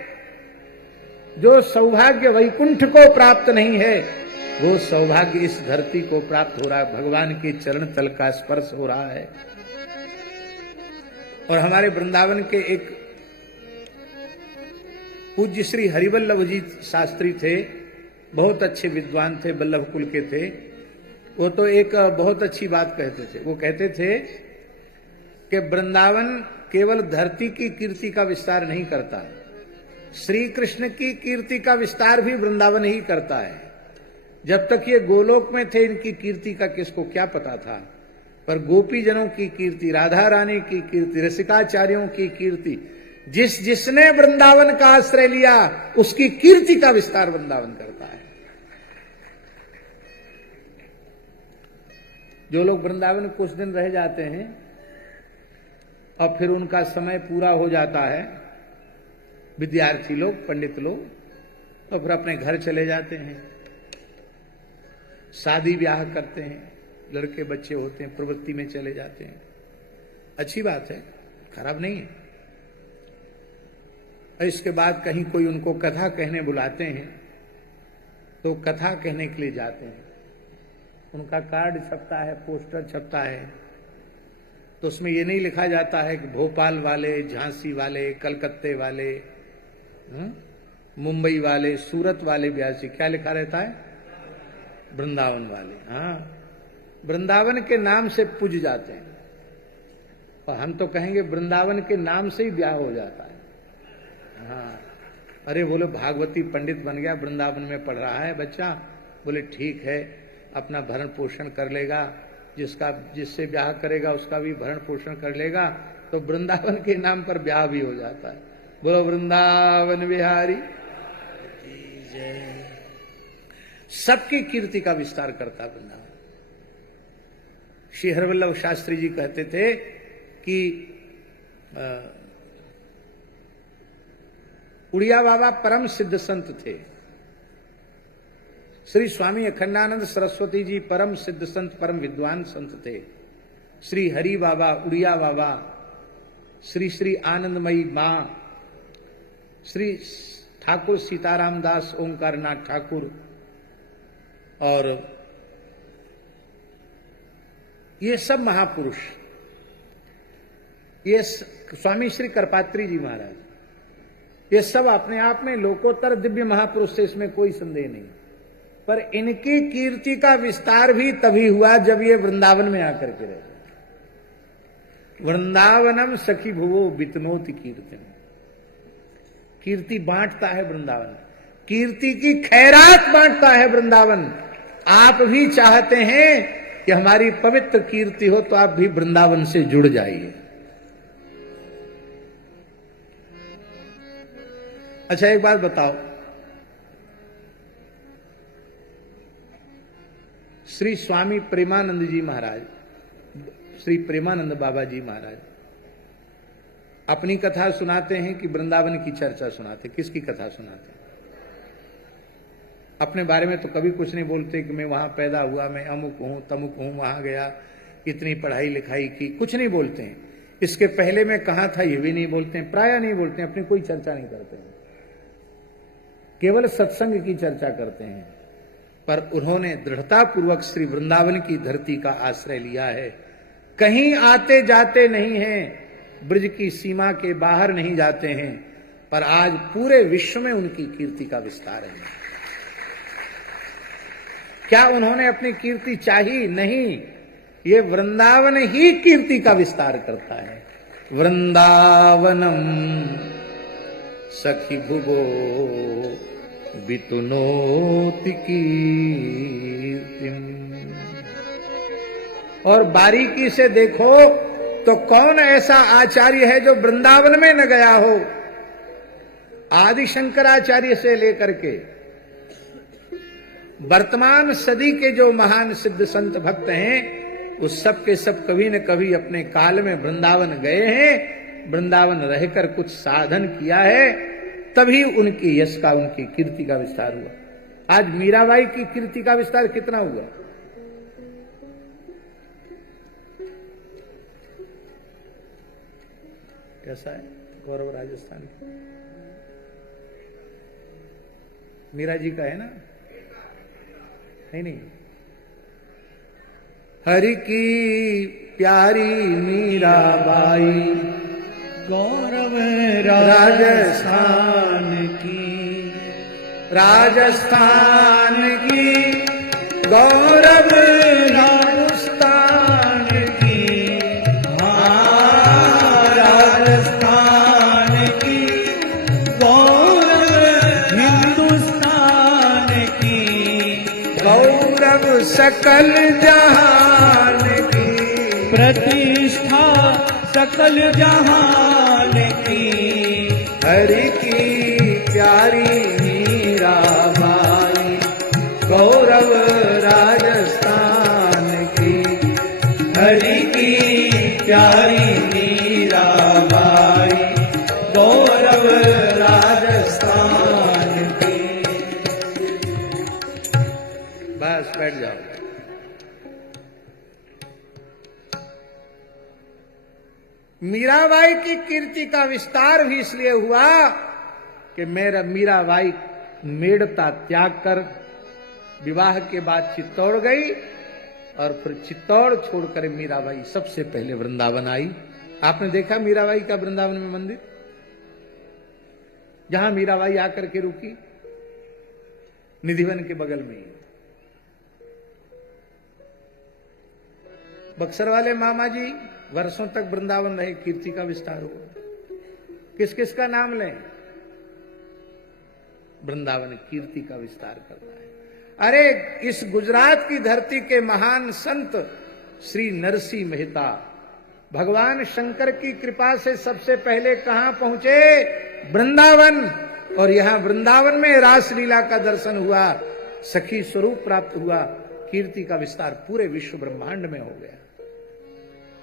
जो सौभाग्य वैकुंठ को प्राप्त नहीं है, वो सौभाग्य इस धरती को प्राप्त हो रहा है। भगवान के चरण तल का स्पर्श हो रहा है। और हमारे वृंदावन के एक पूज्य श्री हरिवल्लभ जी शास्त्री थे, बहुत अच्छे विद्वान थे, वल्लभ कुल के थे। वो तो एक बहुत अच्छी बात कहते थे। वो कहते थे कि वृंदावन केवल धरती की कीर्ति का विस्तार नहीं करता, श्री कृष्ण की कीर्ति का विस्तार भी वृंदावन ही करता है। जब तक ये गोलोक में थे, इनकी कीर्ति का किसको क्या पता था, पर गोपीजनों की कीर्ति, राधा रानी की कीर्ति, रसिकाचार्यों की कीर्ति, जिसने वृंदावन का आश्रय लिया उसकी कीर्ति का विस्तार वृंदावन करता है। जो लोग वृंदावन कुछ दिन रह जाते हैं और फिर उनका समय पूरा हो जाता है, विद्यार्थी लोग, पंडित लोग, तो फिर अपने घर चले जाते हैं, शादी ब्याह करते हैं, लड़के बच्चे होते हैं, प्रवृत्ति में चले जाते हैं। अच्छी बात है, खराब नहीं है। और इसके बाद कहीं कोई उनको कथा कहने बुलाते हैं तो कथा कहने के लिए जाते हैं। उनका कार्ड छपता है, पोस्टर छपता है, तो उसमें ये नहीं लिखा जाता है कि भोपाल वाले, झांसी वाले, कलकत्ते वाले, मुंबई वाले, सूरत वाले ब्यासी। क्या लिखा रहता है? वृंदावन वाले। हाँ, वृंदावन के नाम से पूज जाते हैं। और हम तो कहेंगे वृंदावन के नाम से ही ब्याह हो जाता है। हाँ, अरे बोले भागवती पंडित बन गया, वृंदावन में पढ़ रहा है बच्चा। बोले ठीक है, अपना भरण पोषण कर लेगा, जिससे ब्याह करेगा उसका भी भरण पोषण कर लेगा, तो वृंदावन के नाम पर ब्याह भी हो जाता है। बोलो वृंदावन बिहारी जय। सबकी कीर्ति का विस्तार करता वृंदावन। श्री हरिवल्लभ शास्त्री जी कहते थे कि उड़िया बाबा परम सिद्ध संत थे। श्री स्वामी अखंडानंद सरस्वती जी परम सिद्ध संत, परम विद्वान संत थे। श्री हरि बाबा, उड़िया बाबा, श्री श्री आनंदमयी मां, श्री ठाकुर सीताराम दास ओंकारनाथ ठाकुर, और ये सब महापुरुष, ये स्वामी श्री करपात्री जी महाराज, ये सब अपने आप में लोकोत्तर दिव्य महापुरुष थे, इसमें कोई संदेह नहीं। पर इनकी कीर्ति का विस्तार भी तभी हुआ जब ये वृंदावन में आकर के रहे। वृंदावनम सखी भुवो वितनोति कीर्तन। कीर्ति बांटता है वृंदावन, कीर्ति की खैरात बांटता है वृंदावन। आप भी चाहते हैं कि हमारी पवित्र कीर्ति हो, तो आप भी वृंदावन से जुड़ जाइए। अच्छा, एक बात बताओ, श्री स्वामी प्रेमानंद जी महाराज, श्री प्रेमानंद बाबा जी महाराज अपनी कथा सुनाते हैं कि वृंदावन की चर्चा सुनाते? किसकी कथा सुनाते? अपने बारे में तो कभी कुछ नहीं बोलते कि मैं वहां पैदा हुआ, मैं अमुक हूं, तमुक हूं, वहां गया, इतनी पढ़ाई लिखाई की, कुछ नहीं बोलते हैं। इसके पहले मैं कहां था ये भी नहीं बोलते हैं, प्राय नहीं बोलते हैं, अपनी कोई चर्चा नहीं करते हैं, केवल सत्संग की चर्चा करते हैं। पर उन्होंने दृढ़ता पूर्वक श्री वृंदावन की धरती का आश्रय लिया है। कहीं आते जाते नहीं हैं, ब्रज की सीमा के बाहर नहीं जाते हैं, पर आज पूरे विश्व में उनकी कीर्ति का विस्तार है। क्या उन्होंने अपनी कीर्ति चाही? नहीं, ये वृंदावन ही कीर्ति का विस्तार करता है। वृंदावनम सखी भुवो वितुनोति कीर्तिम। और बारीकी से देखो तो कौन ऐसा आचार्य है जो वृंदावन में न गया हो? आदि शंकराचार्य से लेकर के वर्तमान सदी के जो महान सिद्ध संत भक्त हैं, उस सब के सब कभी न कभी अपने काल में वृंदावन गए हैं, वृंदावन रहकर कुछ साधन किया है, तभी उनकी यश का, उनकी कीर्ति का विस्तार हुआ। आज मीराबाई की कीर्ति का विस्तार कितना हुआ? कैसा है गौरव राजस्थान की? मीरा जी का है ना? नहीं, हरि की प्यारी मीराबाई गौरव राजस्थान की, राजस्थान की गौरव हिंदुस्तान की, हाँ राजस्थान की गौरव हिंदुस्तान की, गौरव सकल जहान की, प्रतिष्ठा सकल जहान की, हरि की प्यारी मीराबाई गौरव राजस्थान की, हरि की प्यारी मीराबाई गौरव राजस्थान की। बस बैठ जाओ। मीराबाई की कीर्ति का विस्तार भी इसलिए हुआ कि मीराबाई मेड़ता त्याग कर विवाह के बाद चित्तौड़ गई, और फिर चित्तौड़ छोड़कर मीराबाई सबसे पहले वृंदावन आई। आपने देखा मीराबाई का वृंदावन में मंदिर, जहां मीराबाई आकर के रुकी, निधिवन के बगल में ही। बक्सर वाले मामा जी वर्षों तक वृंदावन रहे, कीर्ति का विस्तार हुआ। किस किस का नाम लें? वृंदावन कीर्ति का विस्तार करता है। अरे इस गुजरात की धरती के महान संत श्री नरसिंह मेहता भगवान शंकर की कृपा से सबसे पहले कहां पहुंचे? वृंदावन। और यहां वृंदावन में रासलीला का दर्शन हुआ, सखी स्वरूप प्राप्त हुआ, कीर्ति का विस्तार पूरे विश्व ब्रह्मांड में हो गया।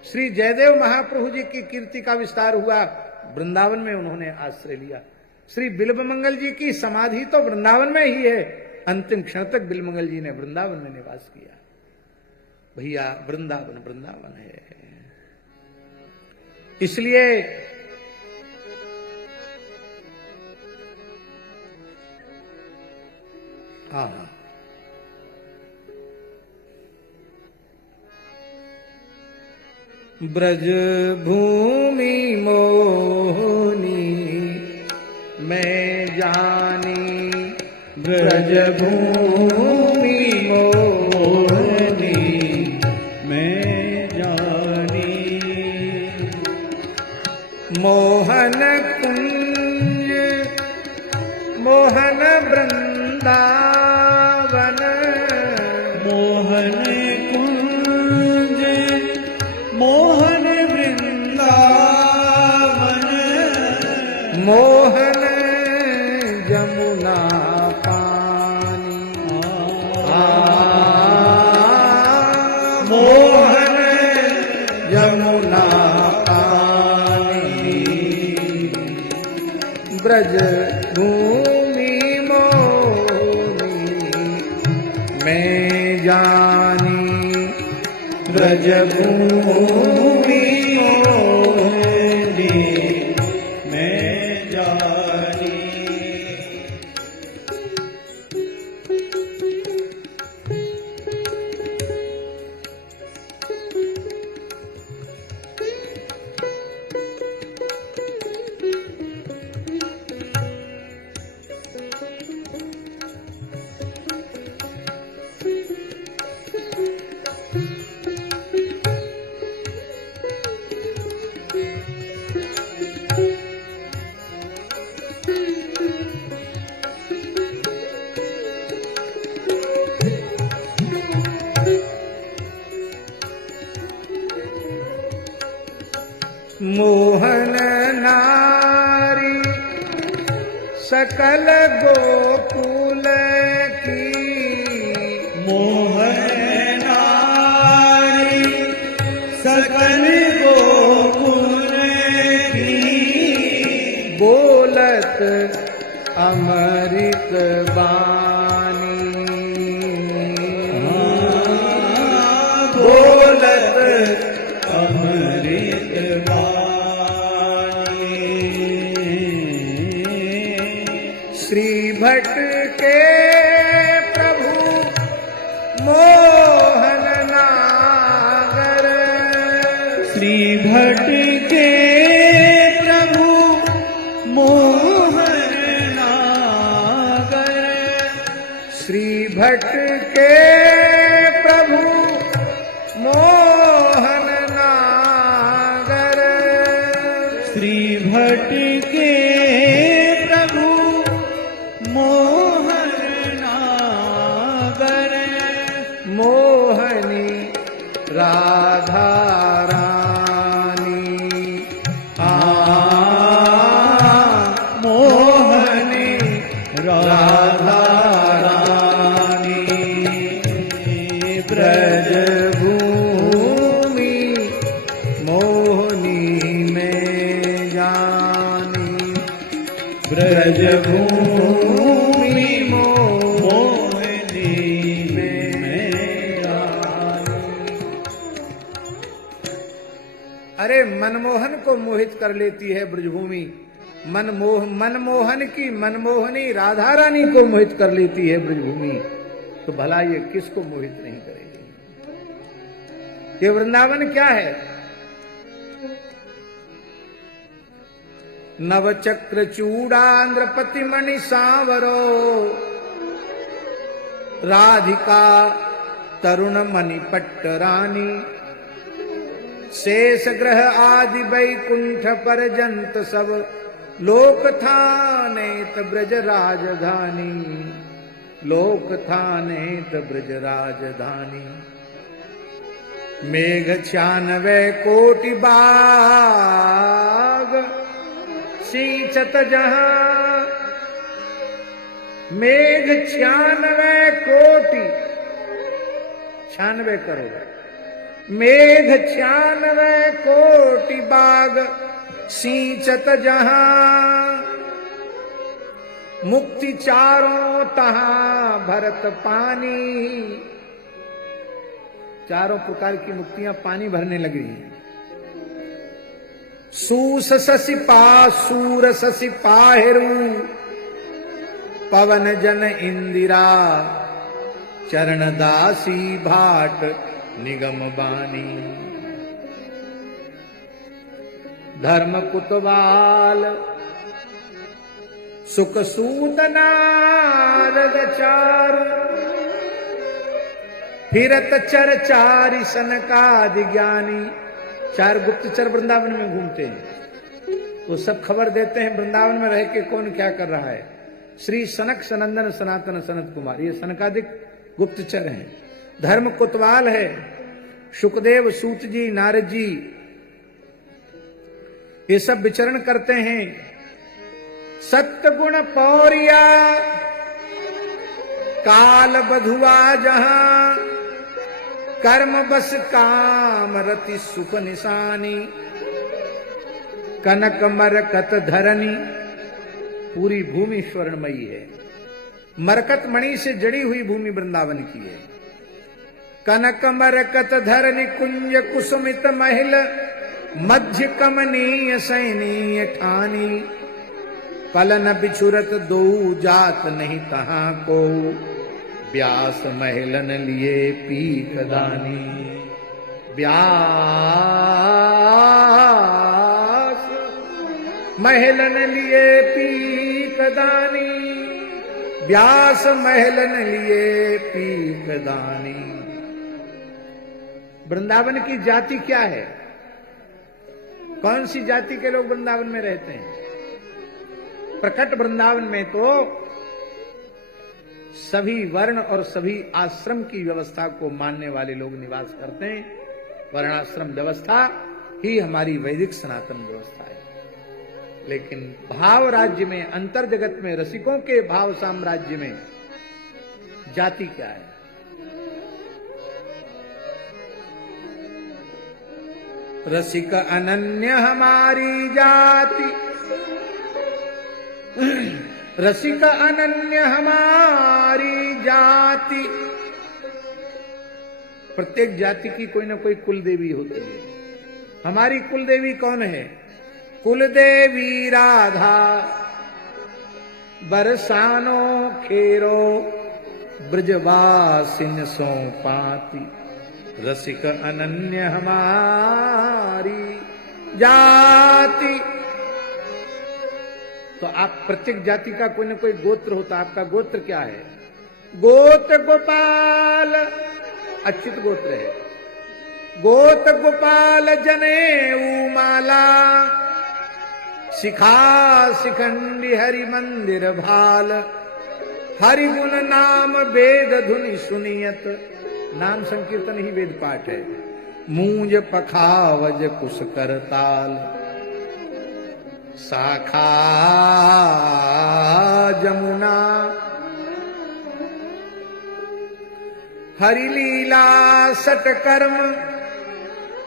श्री जयदेव महाप्रभु जी की कीर्ति का विस्तार हुआ, वृंदावन में उन्होंने आश्रय लिया। श्री बिल्वमंगल जी की समाधि तो वृंदावन में ही है, अंतिम क्षण तक बिल्वमंगल जी ने वृंदावन में निवास किया। भैया वृंदावन वृंदावन है। इसलिए हाँ, ब्रज भूमि मोहनी मैं जानी, ब्रज भूमि मोहनी मैं जानी, मोहन कुंज मोहन वृंदावन, मोहन कुंज मोहन वृंदावन, मोहन जमुना पानी, मोहन जमुना पानी, ब्रज भूमि मोहनी मैं जानी, ब्रज भूमि मोहनी मैं जानी। मोहन नारी सकल गोकुल की, मोहन नारी सकल गोकुल की, बोलत अमृत बानी, बोलत अमृत बानी। श्री भट्ट के प्रभु मोहन नागर, श्री भट्ट के प्रभु मोहन नागर, श्री भट्ट के प्रभु मोहन नागर, श्री भट्ट के प्रभु मोहन नागर, मोहनी राधा रानी, मोहनी राधा रानी, ब्रज भूमि मोहनी में जानी, ब्रज भूमि मोहनी में अरे मनमोहन को मोहित कर लेती है ब्रजभूमि, मनमोहन की मनमोहनी राधा रानी को मोहित कर लेती है ब्रजभूमि, तो भला ये किसको मोहित नहीं करेगी। ये वृंदावन क्या है? नवचक्र चूड़ांध्रपति मणि सांवरो, राधिका तरुण मणिपट्ट रानी, शेष ग्रह आदि वैकुंठ पर्यंत सब लोक थानेत ब्रज राजधानी, लोक थानेत ब्रज राजधानी। मेघ 96 कोटि बाग सींचत जहां, मेघ 96 कोटि 96 करोड़, मेघ 96 कोटि बाग सींचत जहां, मुक्ति चारों तहां भरत पानी, चारों प्रकार की मुक्तियां पानी भरने लगी। सूस ससी पासूर ससी पाहेरू, पवन जन इंदिरा चरण दासी भाट निगम बानी। धर्म कुतवाल सुख सूत नारद चारु, फिरत चरचारि सनकादि ज्ञानी। चार गुप्तचर वृंदावन में घूमते हैं, वो सब खबर देते हैं वृंदावन में रह के कौन क्या कर रहा है। श्री सनक सनंदन सनातन सनत कुमार, ये सनकादिक गुप्तचर हैं। धर्म कोतवाल है, सुखदेव सूत जी नारद जी ये सब विचरण करते हैं। सत्य गुण पौरिया काल बधुआ जहां, कर्म बस काम रति सुख निशानी। कनक मरकत धरनी, पूरी भूमि स्वर्णमयी है। मरकत मणि से जड़ी हुई भूमि वृंदावन की है। कनक मरकत धरनी कुंज कुसुमित महिल, मध्य कमनीय सैनीय ठानी। पलन बिछुरत दो जात नहीं तहां को, व्यास महिलन लिए पीक दानी। व्यास महलन लिए पीक दानी, व्यास महलन लिए पीक दानी। वृंदावन की जाति क्या है? कौन सी जाति के लोग वृंदावन में रहते हैं? प्रकट वृंदावन में तो सभी वर्ण और सभी आश्रम की व्यवस्था को मानने वाले लोग निवास करते हैं। वर्णाश्रम व्यवस्था ही हमारी वैदिक सनातन व्यवस्था है। लेकिन भाव राज्य में, अंतर जगत में, रसिकों के भाव साम्राज्य में जाति क्या है? रसिक अनन्य हमारी जाति, रसिक अनन्य हमारी जाति। प्रत्येक जाति की कोई ना कोई कुल देवी होती है। हमारी कुल देवी कौन है? कुल देवी राधा, बरसानो खेरो ब्रजवासिन सो पाती। रसिक अनन्य हमारी जाति। तो आप प्रत्येक जाति का कोई ना कोई गोत्र होता। आपका गोत्र क्या है? गोत गोपाल, अच्युत गोत्र है। गोत गोपाल जनेऊ माला, शिखा शिखंडी हरि मंदिर भाल। हरि गुण नाम वेद धुनि सुनियत। नाम संकीर्तन ही वेद पाठ है। मूंज पखावज कुश करताल, शाखा जमुना। हरि लीला सट कर्म,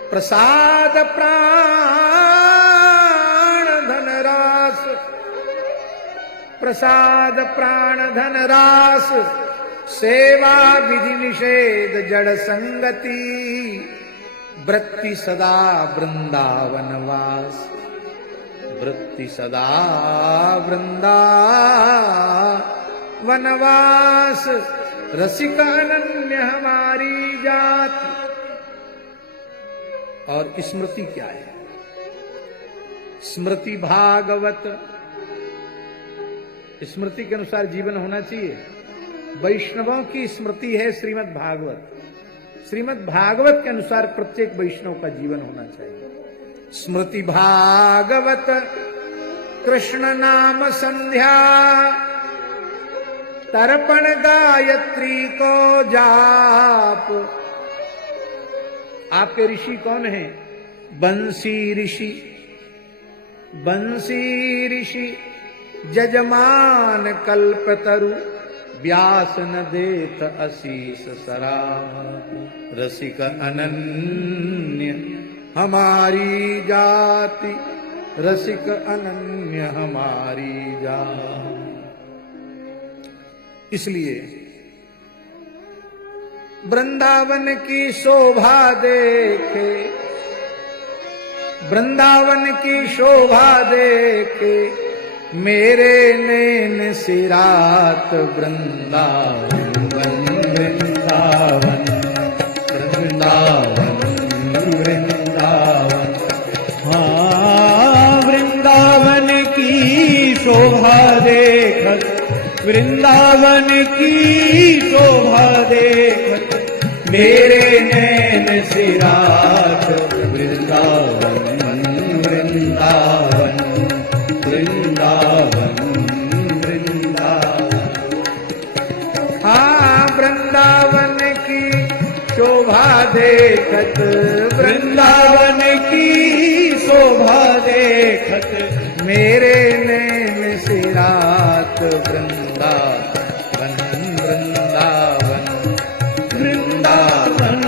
प्रसाद प्राण धन रास। प्रसाद प्राण धन रास, सेवा विधि निषेध जड़ संगति। वृत्ति सदा वृंदावन वास। वृत्ति सदा वनवास। रसिक अनन्य हमारी जाति। और स्मृति क्या है? स्मृति भागवत। स्मृति के अनुसार जीवन होना चाहिए। वैष्णवों की स्मृति है श्रीमद् भागवत। श्रीमद् भागवत के अनुसार प्रत्येक वैष्णव का जीवन होना चाहिए। स्मृति भागवत कृष्ण नाम संध्या, तर्पण गायत्री को जाप। आपके ऋषि कौन हैं? बंसी ऋषि। बंसी ऋषि जजमान कल्पतरु, व्यास न देत असीस सराह। रसिक अनन्य हमारी जाति। रसिक अनन्य हमारी जाति। इसलिए वृंदावन की शोभा देखे, वृंदावन की शोभा देखे, मेरे नैन सिरात। वृंदावन वृंदावन वृंदावन वृंदावन। हाँ, वृंदावन की शोभा देखत, वृंदावन की शोभा देखत, मेरे नैन सिरात। वृंदावन वृंदावन वृंदावन वृंदावन। हाँ, वृंदावन की शोभा देखत, वृंदावन की शोभा देखत, मेरे नैन सिरात। वृंदावन वृंदावन वृंदावन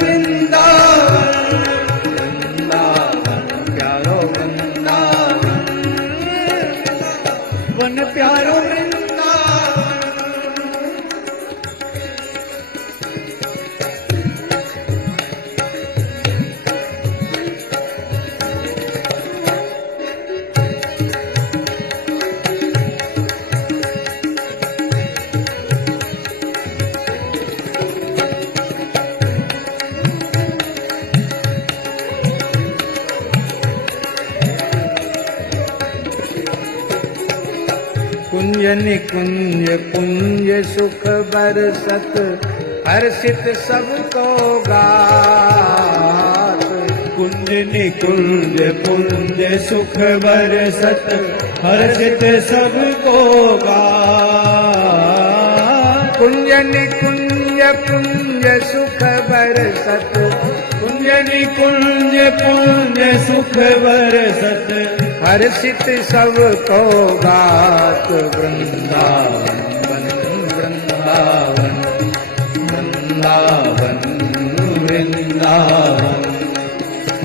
वृंदावन वृंदावन प्यारो वृंदावन। वन प्यारो वृंदावन। कुंज निकुंज कुंज सुख बरसत, हर्षित सबको गात। कुंज निकुंज कुंज सुख बरसत, हर्षित सबको गात। कुंज निकुंज कुंज सुख बरसत, कुंज निकुंज पुंज सुख बरसत हर्षित सब को गात वृंदावन वृंदावन वृंदावन वृंदावन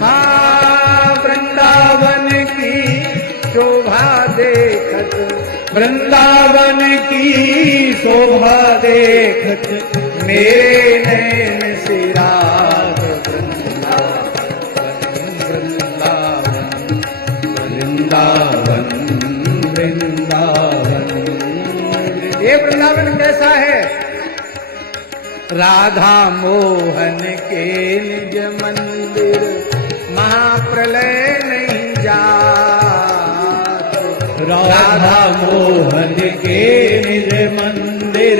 हाँ वृंदावन की शोभा देखत वृंदावन की शोभा देखत मेरे नैन सिराग वृंदावन वृंदावन वृंदावन ये वृंदावन कैसा है? राधा मोहन के निज मंदिर महाप्रलय नहीं जात। राधा मोहन के निज मंदिर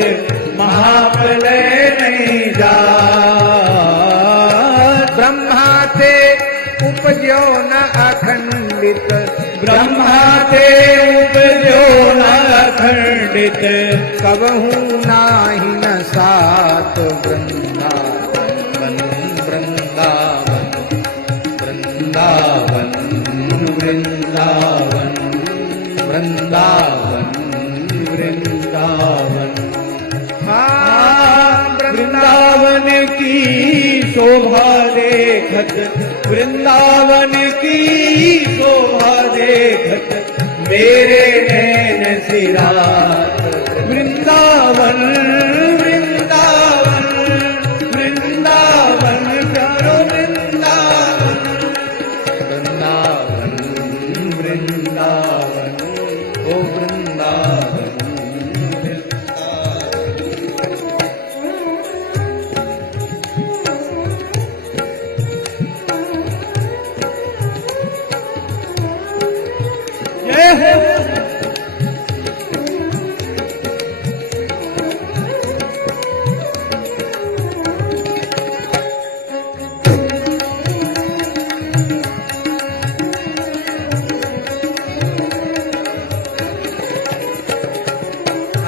महाप्रलय नहीं जात। ब्रह्मा ते उपजो न अखंडित ब्रह्मा ते उपजो न अखंडित कबहू नाही न सात वृंदावन वृंदावन वृंदावन वृंदावन वृंदावन वृंदावन वृंदावन की शोभा देखत वृंदावन की शोभा देखत मेरे नैन सिरात वृंदावन वृंदावन वृंदावन प्यारो वृंदावन वृंदावन वृंदावन ओ वृंदावन जय हो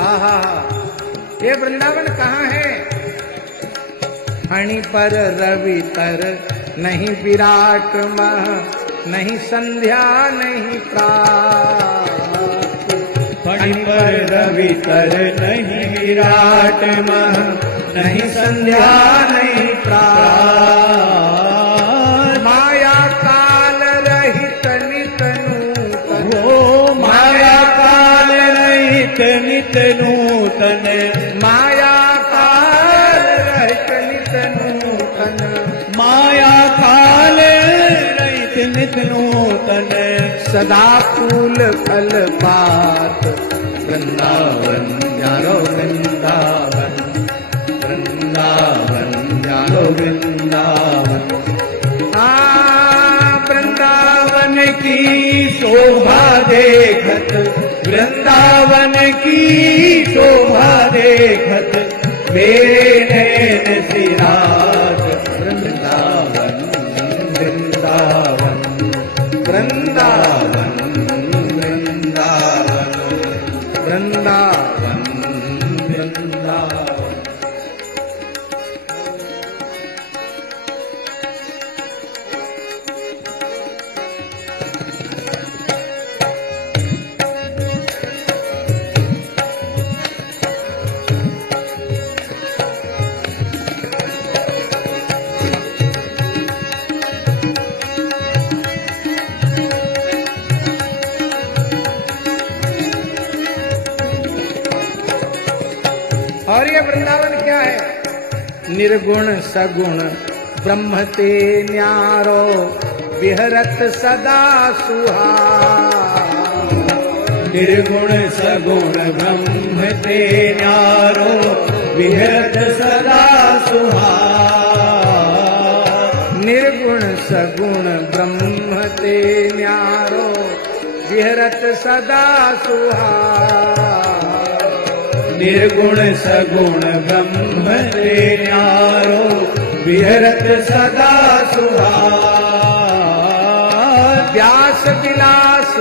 आहा ये वृंदावन कहाँ है? फणी पर रवि तर नहीं विराट मह नहीं संध्या नहीं प्रात। फणि पर रवि तर नहीं विराट मह नहीं संध्या नहीं प्रात। माया काल रहित नित नूतन ओ माया काल रहित नित नूतन माया काल रहित नित नूतन माया काल रहित नित नूतन सदा फूल फल पात वृंदावन जानो वृंदावन वृंदावन जानो वृंदावन वृंदावन की शोभा देखत वृंदावन की शोभा देखत मेरे नैन सिरात वृंदावन वृंदावन वृंदावन वृंदावन वृंदावन वृंदावन और ये वृंदावन क्या है? निर्गुण सगुण ब्रह्म ते न्यारो विहरत सदा सुहास। निर्गुण सगुण ब्रह्म ते न्यारो विहरत सदा सुहास। निर्गुण सगुण ब्रह्म ते न्यारो विहरत सदा सुहास। निर्गुण सगुण ब्रह्म ते न्यारो विहरत सदा सुहास। व्यास विलास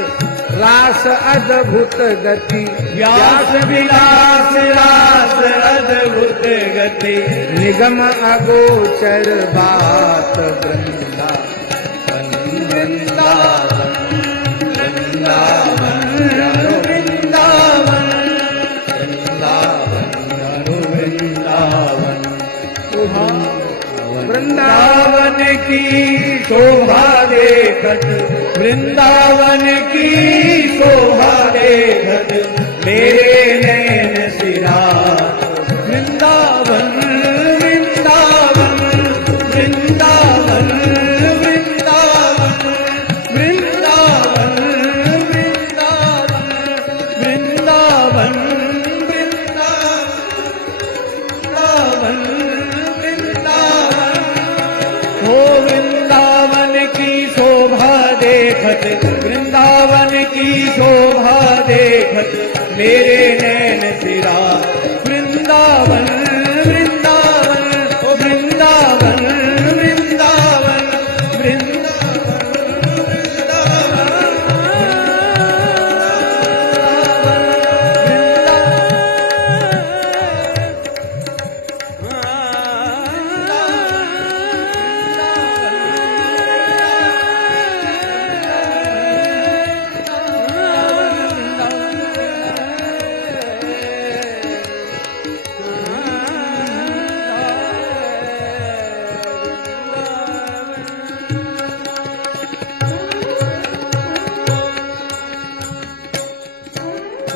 रास अद्भुत गति व्यास विलास रास अद्भुत गति निगम अगोचर बात वृंदावन वृंदावन वृंदावन जानो वृंदावन वृंदावन जानो वृंदावन वृंदावन की शोभा देखत वृंदावन की शोभा देखत मेरे नैन सिरा वृंदावन वृंदावन वृंदावन वृंदावन वृंदावन वृंदावन वृंदावन वृंदावन वृंदावन हो वृंदावन की शोभा देखत वृंदावन की शोभा देखत मेरे नैन सिरा वृंदावन वृंदावन ओ वृंदावन वृंदावन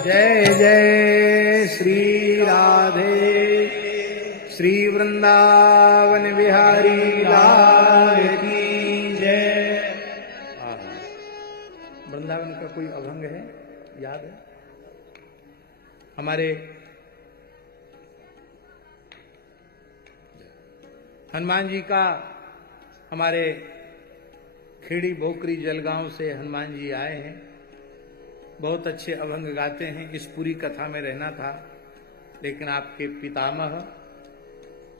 जय जय श्री राधे श्री वृंदावन बिहारी लाल की जय। वृंदावन का कोई अभंग है याद है? हमारे हनुमान जी का हमारे खेड़ी भोकरी जलगांव से हनुमान जी आए हैं। बहुत अच्छे अभंग गाते हैं। इस पूरी कथा में रहना था, लेकिन आपके पितामह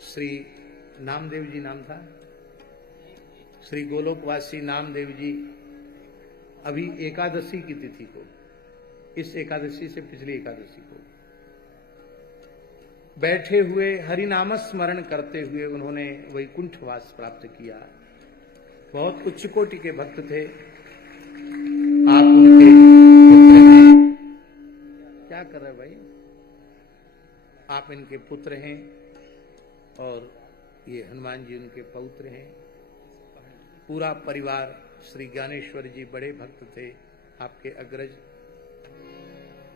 श्री नामदेव जी नाम था, श्री गोलोकवासी नामदेव जी अभी एकादशी की तिथि को, इस एकादशी से पिछली एकादशी को बैठे हुए हरिनाम स्मरण करते हुए उन्होंने वैकुंठवास प्राप्त किया। बहुत उच्च कोटि के भक्त थे। आप उनके पुत्र हैं। क्या कर रहे भाई? आप इनके पुत्र हैं और ये हनुमान जी उनके पौत्र हैं। पूरा परिवार श्री ज्ञानेश्वर जी बड़े भक्त थे, आपके अग्रज।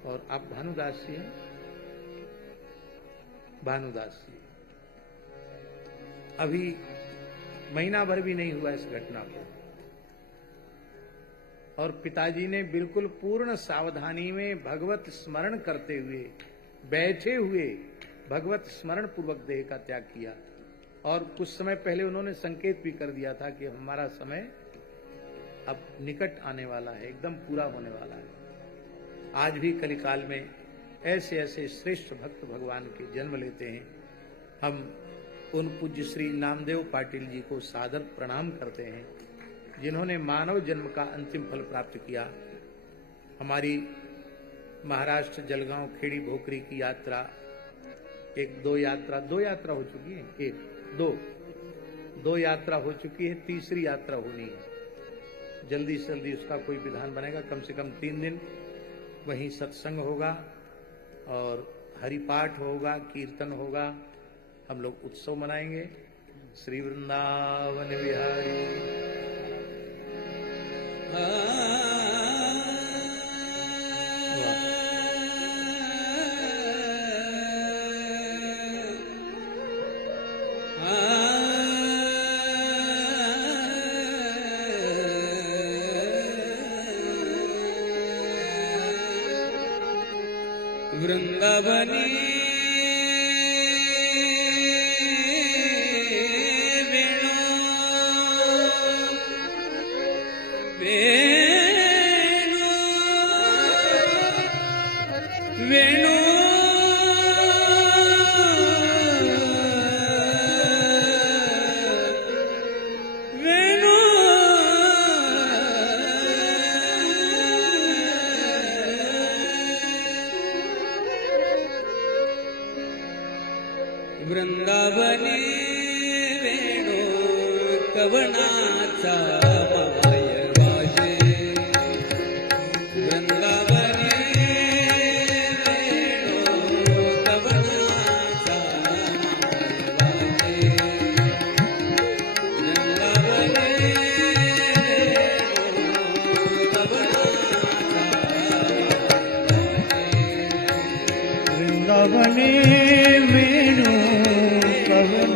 और आप भानुदास जी हैं? भानुदास जी अभी महीना भर भी नहीं हुआ इस घटना को, और पिताजी ने बिल्कुल पूर्ण सावधानी में भगवत स्मरण करते हुए बैठे हुए भगवत स्मरण पूर्वक देह का त्याग किया। और कुछ समय पहले उन्होंने संकेत भी कर दिया था कि हमारा समय अब निकट आने वाला है, एकदम पूरा होने वाला है। आज भी कलिकाल में ऐसे ऐसे श्रेष्ठ भक्त भगवान के जन्म लेते हैं। हम उन पूज्य श्री नामदेव पाटिल जी को सादर प्रणाम करते हैं, जिन्होंने मानव जन्म का अंतिम फल प्राप्त किया। हमारी महाराष्ट्र जलगांव खेड़ी भोकरी की यात्रा दो यात्रा हो चुकी है। दो यात्रा हो चुकी है, तीसरी यात्रा होनी है। जल्दी से जल्दी उसका कोई विधान बनेगा। कम से कम 3 दिन वहीं सत्संग होगा और हरिपाठ होगा, कीर्तन होगा। हम लोग उत्सव मनाएंगे। श्री वृंदावन बिहारी। वृंदावनी वृंदावनी वेणू कवनाचा माय वाजे वृंदावनी वेणू कवनाचा माय वाजे वृंदावनी वेणू कवनाचा वृंदावनी वेणु कवन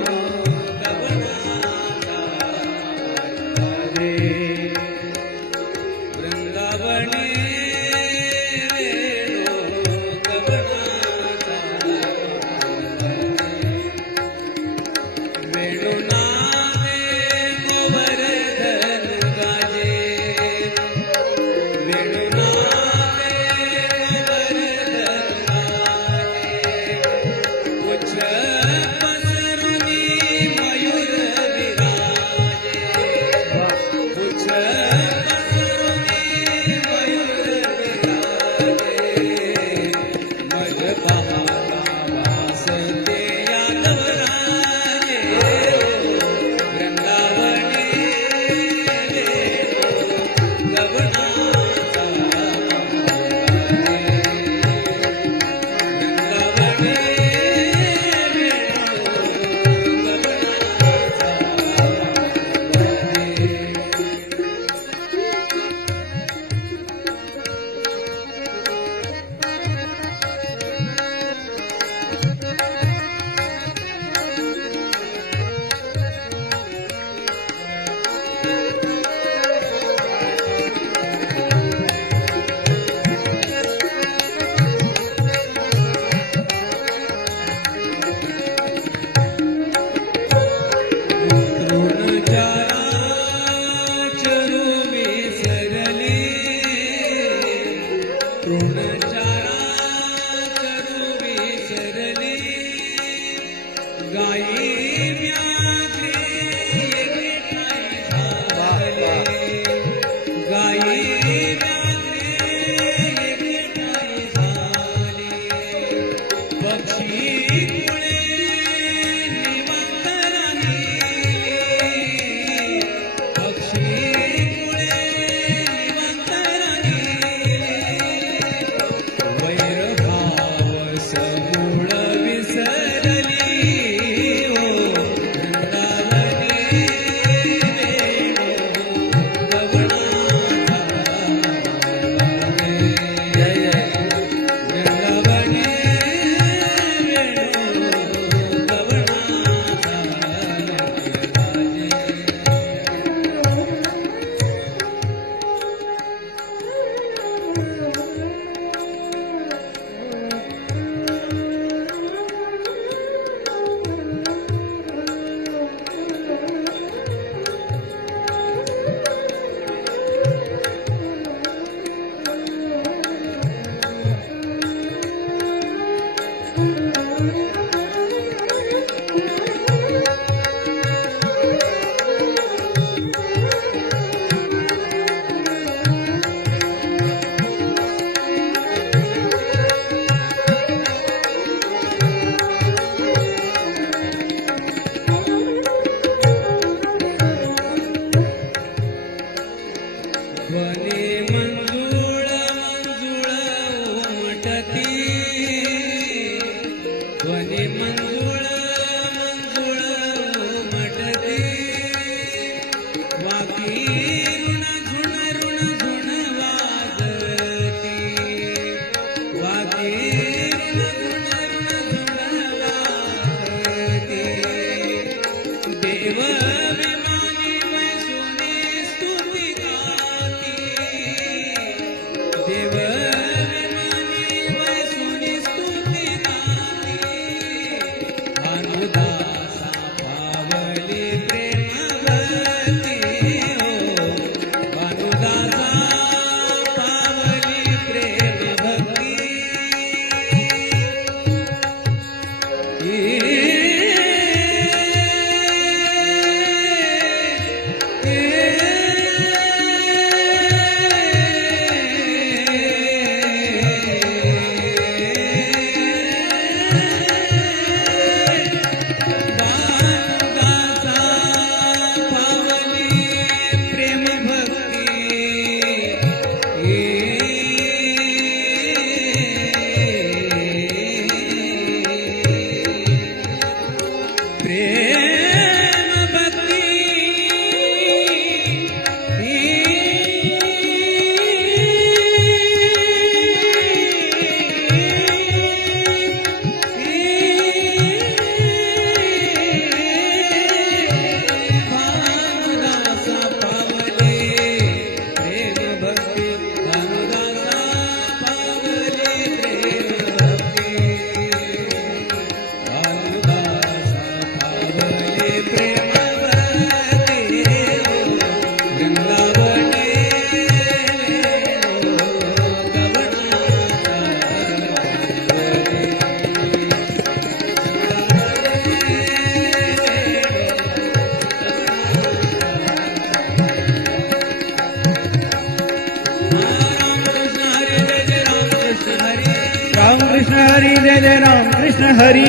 कृष्ण हरि जय जय राम कृष्ण हरि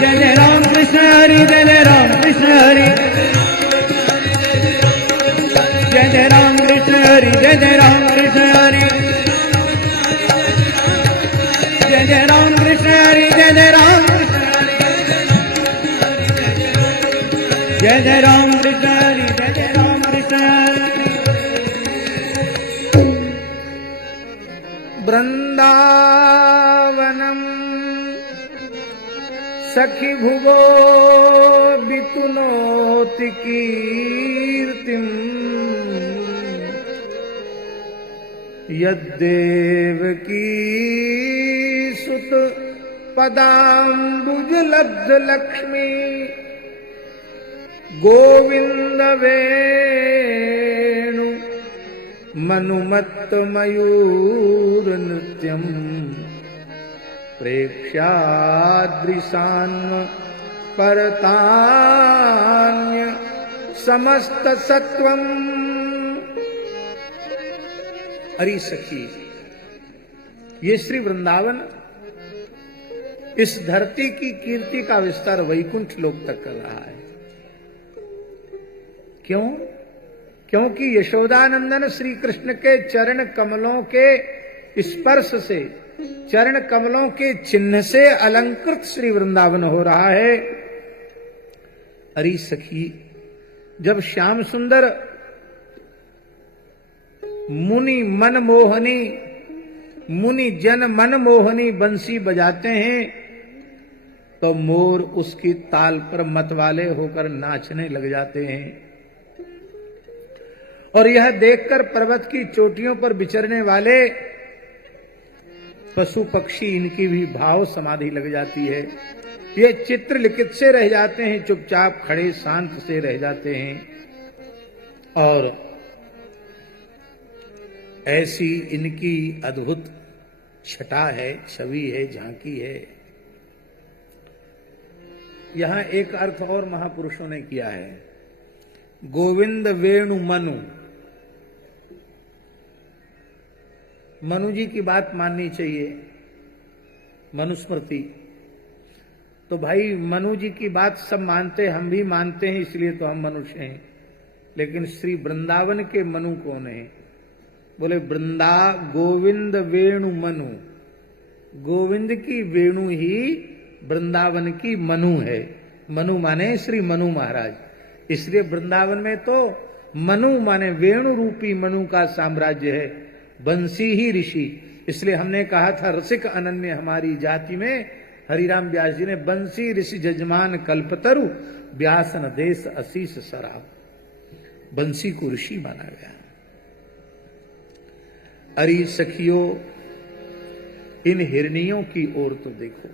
जय जय राम कृष्ण हरि जय जय राम कृष्ण हरि जय जय राम कृष्ण हरि जय जय राम कृष्ण हरि जय जय राम कृष्ण हरि जय जय राम कृष्ण हरि जय जय राम कृष्ण हरि जय जय राम कृष्ण हरि वृंदावनम सखी भुवो बितुनोति कीर्तिम यद्देवकी सुत पदाम्बुज लब्ध लक्ष्मी गोविंद वेणु मनुमत्त मयूर नृत्यम प्रेक्ष्यादृशान्व परतान्य समस्त सत्वम। हरि सखी, ये श्री वृंदावन इस धरती की कीर्ति का विस्तार वैकुंठ लोक तक कर रहा है। क्यों? क्योंकि यशोदानंदन श्री कृष्ण के चरण कमलों के स्पर्श से, चरण कमलों के चिन्ह से अलंकृत श्री वृंदावन हो रहा है। अरे सखी, जब श्याम सुंदर मुनि मनमोहनी, मुनि जन मनमोहनी बंसी बजाते हैं तो मोर उसकी ताल पर मतवाले होकर नाचने लग जाते हैं। और यह देखकर पर्वत की चोटियों पर विचरने वाले पशु पक्षी, इनकी भी भाव समाधि लग जाती है। ये चित्र लिखित से रह जाते हैं, चुपचाप खड़े शांत से रह जाते हैं। और ऐसी इनकी अद्भुत छटा है, छवि है, झांकी है। यहां एक अर्थ और महापुरुषों ने किया है, गोविंद वेणु मनु। मनु जी की बात माननी चाहिए, मनुस्मृति। तो भाई मनु जी की बात सब मानते, हम भी मानते हैं, इसलिए तो हम मनुष्य हैं। लेकिन श्री वृंदावन के मनु कौन है? बोले वृंदा गोविंद वेणु मनु। गोविंद की वेणु ही वृंदावन की मनु है। मनु माने श्री मनु महाराज। इसलिए वृंदावन में तो मनु माने वेणु रूपी मनु का साम्राज्य है, बंसी ही ऋषि। इसलिए हमने कहा था रसिक अनन्य हमारी जाति में, हरिराम व्यास जी ने बंसी ऋषि जजमान कल्पतरु व्यासन देश असीस सराब, बंसी को ऋषि माना गया। अरे सखियों, इन हिरनियों की ओर तो देखो,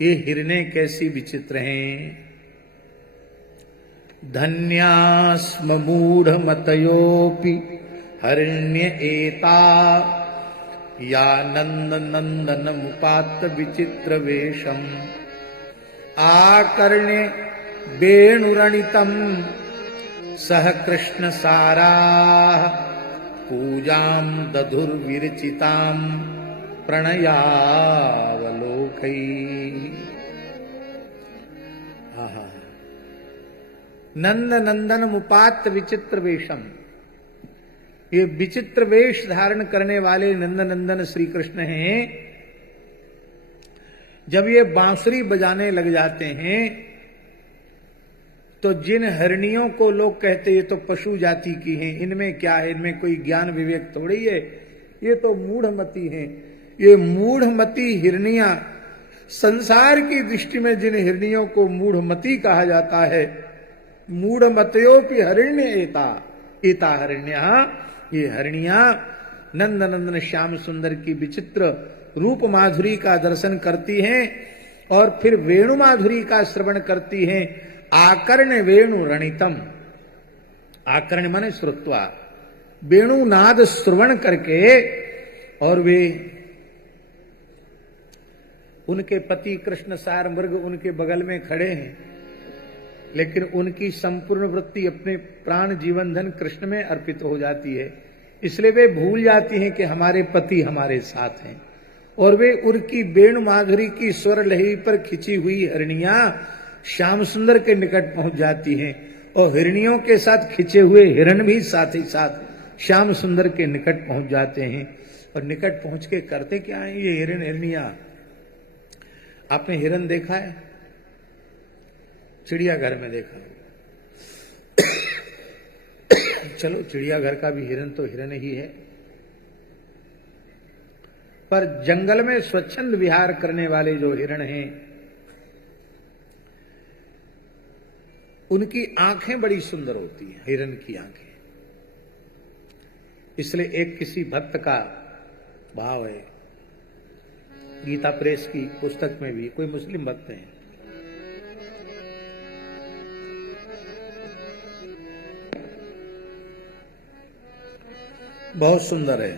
ये हिरने कैसी विचित्र हैं। धन्यास्म मूढ़ मतयोपि हरिण्य एता या नंद नंदन मुपात विचित्र वेशम आकर्ण्य वेणुरणितम सह कृष्ण सारा पूजाम दधुर्विरचिताम प्रणयावलोकै। नंद नंदन मुपात विचित्र वेशम, ये विचित्र वेश धारण करने वाले नंद नंदन श्री कृष्ण हैं। जब ये बांसुरी बजाने लग जाते हैं तो जिन हरनियों को लोग कहते ये तो पशु जाति की हैं, इनमें क्या है, इनमें कोई ज्ञान विवेक थोड़ी है, ये तो मूढ़मती हैं। ये मूढ़मती हिरनियां, संसार की दृष्टि में जिन हिरनियों को मूढ़मती कहा जाता है, मूढ़मतयोपि हरिण्य एता, एता हरिण्य, ये हरिणियां नंद नंदन श्याम सुंदर की विचित्र रूप माधुरी का दर्शन करती हैं और फिर वेणु माधुरी का श्रवण करती हैं। आकर्ण वेणु रणितम, आकर्ण माने श्रुत्वा, वेणु नाद श्रवण करके, और वे उनके पति कृष्ण सार मृग उनके बगल में खड़े हैं, लेकिन उनकी संपूर्ण वृत्ति अपने प्राण जीवन धन कृष्ण में अर्पित हो जाती है। इसलिए वे भूल जाती हैं कि हमारे पति हमारे साथ हैं, और वे उनकी वेणु माधुरी की स्वर लहरी पर खिंची हुई हिरनियां श्याम सुंदर के निकट पहुंच जाती हैं, और हिरनियों के साथ खिंचे हुए हिरण भी साथ ही साथ श्याम सुंदर के निकट पहुंच जाते हैं। और निकट पहुंच के करते क्या है ये हिरण हिरनियां? आपने हिरण देखा है? चिड़ियाघर में देखा। चलो चिड़ियाघर का भी हिरण तो हिरण ही है, पर जंगल में स्वच्छंद विहार करने वाले जो हिरण हैं उनकी आंखें बड़ी सुंदर होती हैं, हिरण की आंखें। इसलिए एक किसी भक्त का भाव है, गीता प्रेस की पुस्तक में भी कोई मुस्लिम भक्त हैं, बहुत सुंदर है।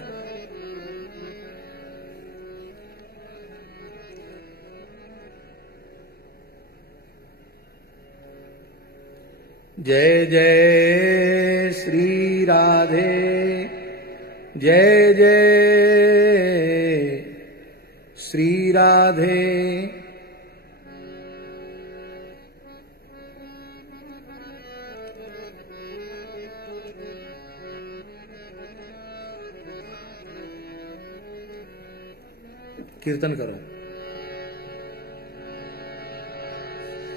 जय जय श्री राधे, जय जय श्री राधे। कीर्तन करो।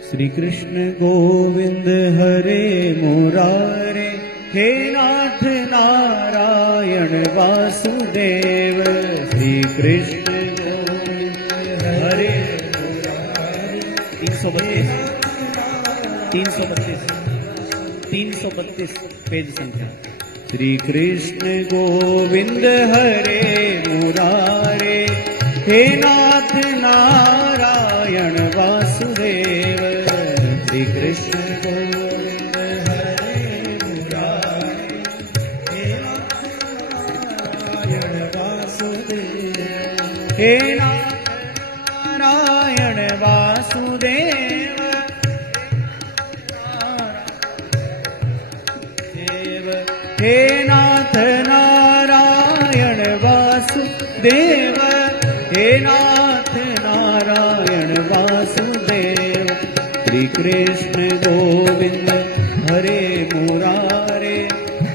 श्री कृष्ण गोविंद हरे मुरारे, हे नाथ नारायण वासुदेव। श्री कृष्ण गोविंद हरे मुरारे। 332 पेज संख्या। श्री कृष्ण गोविंद हरे मुरारे, हे नाथ नारायण वासुदेव। श्री कृष्ण गोविंद हरे मुरारे, हे नाथ नारायण वासुदेव। हे नाथ नारायण वासुदेव। हे नाथ नारायण वासुदेव। हे नाथ नारायण वासुदेव। श्री कृष्ण गोविंद हरे मुरारे,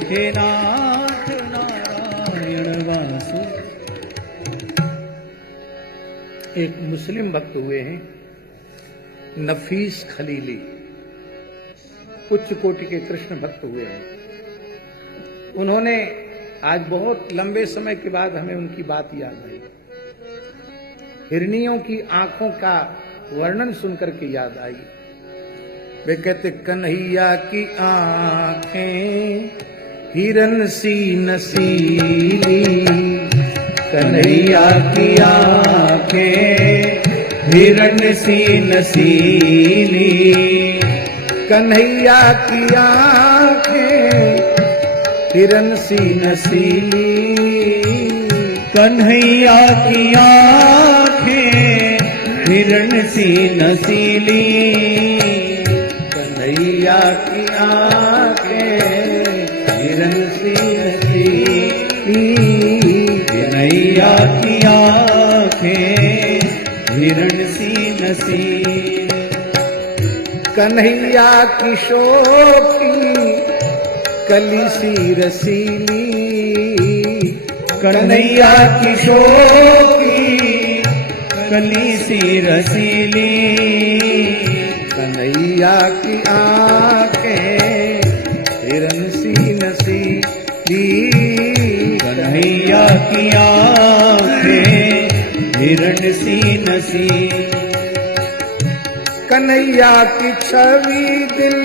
हे नाथ नारायण वासुदेव। एक मुस्लिम भक्त हुए हैं नफीस खलीली, उच्च कोटि के कृष्ण भक्त हुए हैं। उन्होंने आज बहुत लंबे समय के बाद हमें उनकी बात याद आई। हिरनियों की आंखों का वर्णन सुनकर के याद आई। वे कहते कन्हैया की आंखें हिरन सी नसीली, कन्हैया की आंखें हिरन सी नसीली, कन्हैया की आंखें हिरन सी नसीली, कन्हैया की आंखें हिरण सी नसीली, कन्हैया की आंखें हिरन सी नसीली, कन्हैया की आंखें हिरण सी नसीली। कन्हैया की शोखी कली सी रसीली, कन्हैया की शोखी कली सी रसीली, कन्हैया की आंखें हिरन सी नसीली, कन्हैया की आंखें हिरण सी नसीली। कन्हैया की छवि दिल